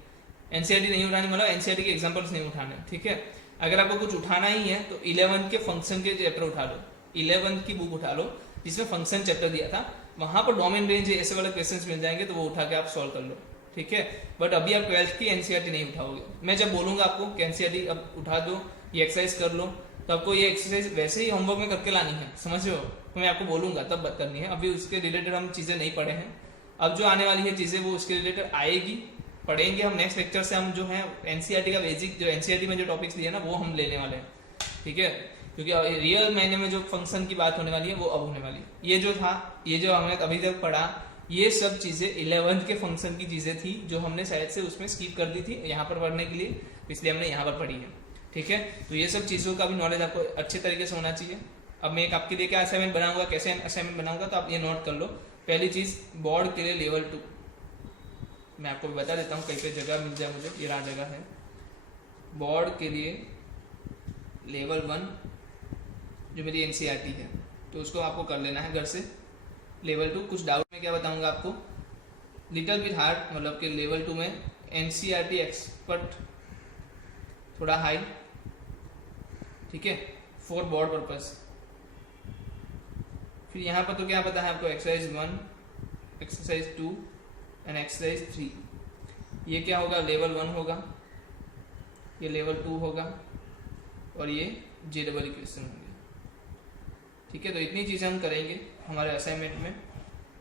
एनसीईआरटी नहीं उठानी मतलब एनसीईआरटी के एग्जाम्पल्स नहीं उठाने, ठीक है। अगर आपको कुछ उठाना ही है तो 11th के फंक्शन के चैप्टर उठा लो, 11th की बुक उठा लो जिसमें फंक्शन चैप्टर दिया था, वहां पर डोमेन रेंज ऐसे वाले क्वेश्चंस मिल जाएंगे, तो वो उठा के आप सॉल्व कर लो, ठीक है। बट अभी आप 12th की एनसीईआरटी नहीं उठाओगे। मैं जब बोलूंगा आपको कि एनसीईआरटी अब उठा दो, ये एक्सरसाइज कर लो, तो आपको ये एक्सरसाइज वैसे ही होमवर्क में करके लानी है, समझ रहे हो। तो मैं आपको बोलूंगा तब बात करनी है, अभी उसके रिलेटेड हम चीजें नहीं पढ़े हैं। अब जो आने वाली है चीजें वो उसके रिलेटेड आएगी, पढ़ेंगे हम नेक्स्ट लेक्चर से। हम जो है एनसीईआरटी का बेसिक, जो एनसीईआरटी में जो टॉपिक्स दिए ना वो हम लेने वाले हैं, ठीक है। क्योंकि रियल महीने में जो फंक्शन की बात होने वाली है वो अब होने वाली है। ये जो था, ये जो हमने अभी तक पढ़ा, ये सब चीजें 11th के फंक्शन की चीजें थी जो हमने शायद से उसमें स्किप कर दी थी यहाँ पर पढ़ने के लिए, इसलिए हमने यहाँ पर पढ़ी है, ठीक है। तो ये सब चीजों का भी नॉलेज आपको अच्छे तरीके से होना चाहिए। अब मैं एक आपके लिए क्या असाइनमेंट बनाऊंगा, कैसे असाइनमेंट बनाऊंगा, तो आप ये नोट कर लो। पहली चीज, बोर्ड के लिए लेवल 2, मैं आपको भी बता देता हूँ कहीं पे जगह मिल जाए मुझे, ये रहा जगह है। बोर्ड के लिए लेवल 1 जो मेरी एनसीईआरटी है, तो उसको आपको कर लेना है घर से। लेवल 2 कुछ डाउट में क्या बताऊंगा आपको, लिटिल बिट हार्ड, मतलब कि लेवल 2 में एनसीईआरटी एक्सपर्ट थोड़ा हाई, ठीक है, फॉर बोर्ड पर्पस। फिर यहाँ पर तो क्या पता है आपको, एक्सरसाइज 1, एक्सरसाइज 2 एंड एक्सरसाइज 3, ये क्या होगा, लेवल 1 होगा, ये लेवल 2 होगा, और ये जेडबल क्वेश्चन होंगे, ठीक है। तो इतनी चीजें हम करेंगे हमारे असाइनमेंट में।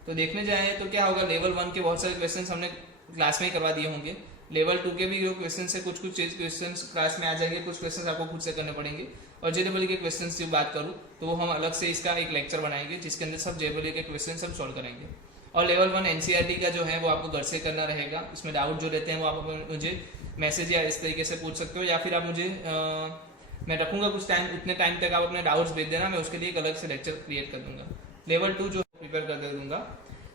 तो देखने जाए तो क्या होगा, लेवल 1 के बहुत सारे क्वेश्चंस हमने क्लास में ही करवा दिए होंगे, लेवल 2 के भी जो क्वेश्चन है कुछ क्वेश्चन क्लास में आ जाएंगे, कुछ क्वेश्चन आपको खुद से करने पड़ेंगे। और जेडबल के क्वेश्चन की बात करूँ तो वो हम अलग से इसका एक लेक्चर बनाएंगे जिसके अंदर सब जेडबल के क्वेश्चन हम सॉल्व करेंगे। और लेवल 1 एनसीईआरटी का जो है वो आपको घर से करना रहेगा, उसमें डाउट जो रहते हैं वो आप मुझे मैसेज या इस तरीके से पूछ सकते हो, या फिर आप मुझे मैं रखूंगा कुछ टाइम, उतने टाइम तक आप अपने डाउट्स भेज देना, मैं उसके लिए एक अलग से लेक्चर क्रिएट कर दूंगा। लेवल 2 जो प्रिपेयर कर दे दूंगा।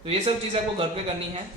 तो ये सब चीज़ आपको घर पे करनी है।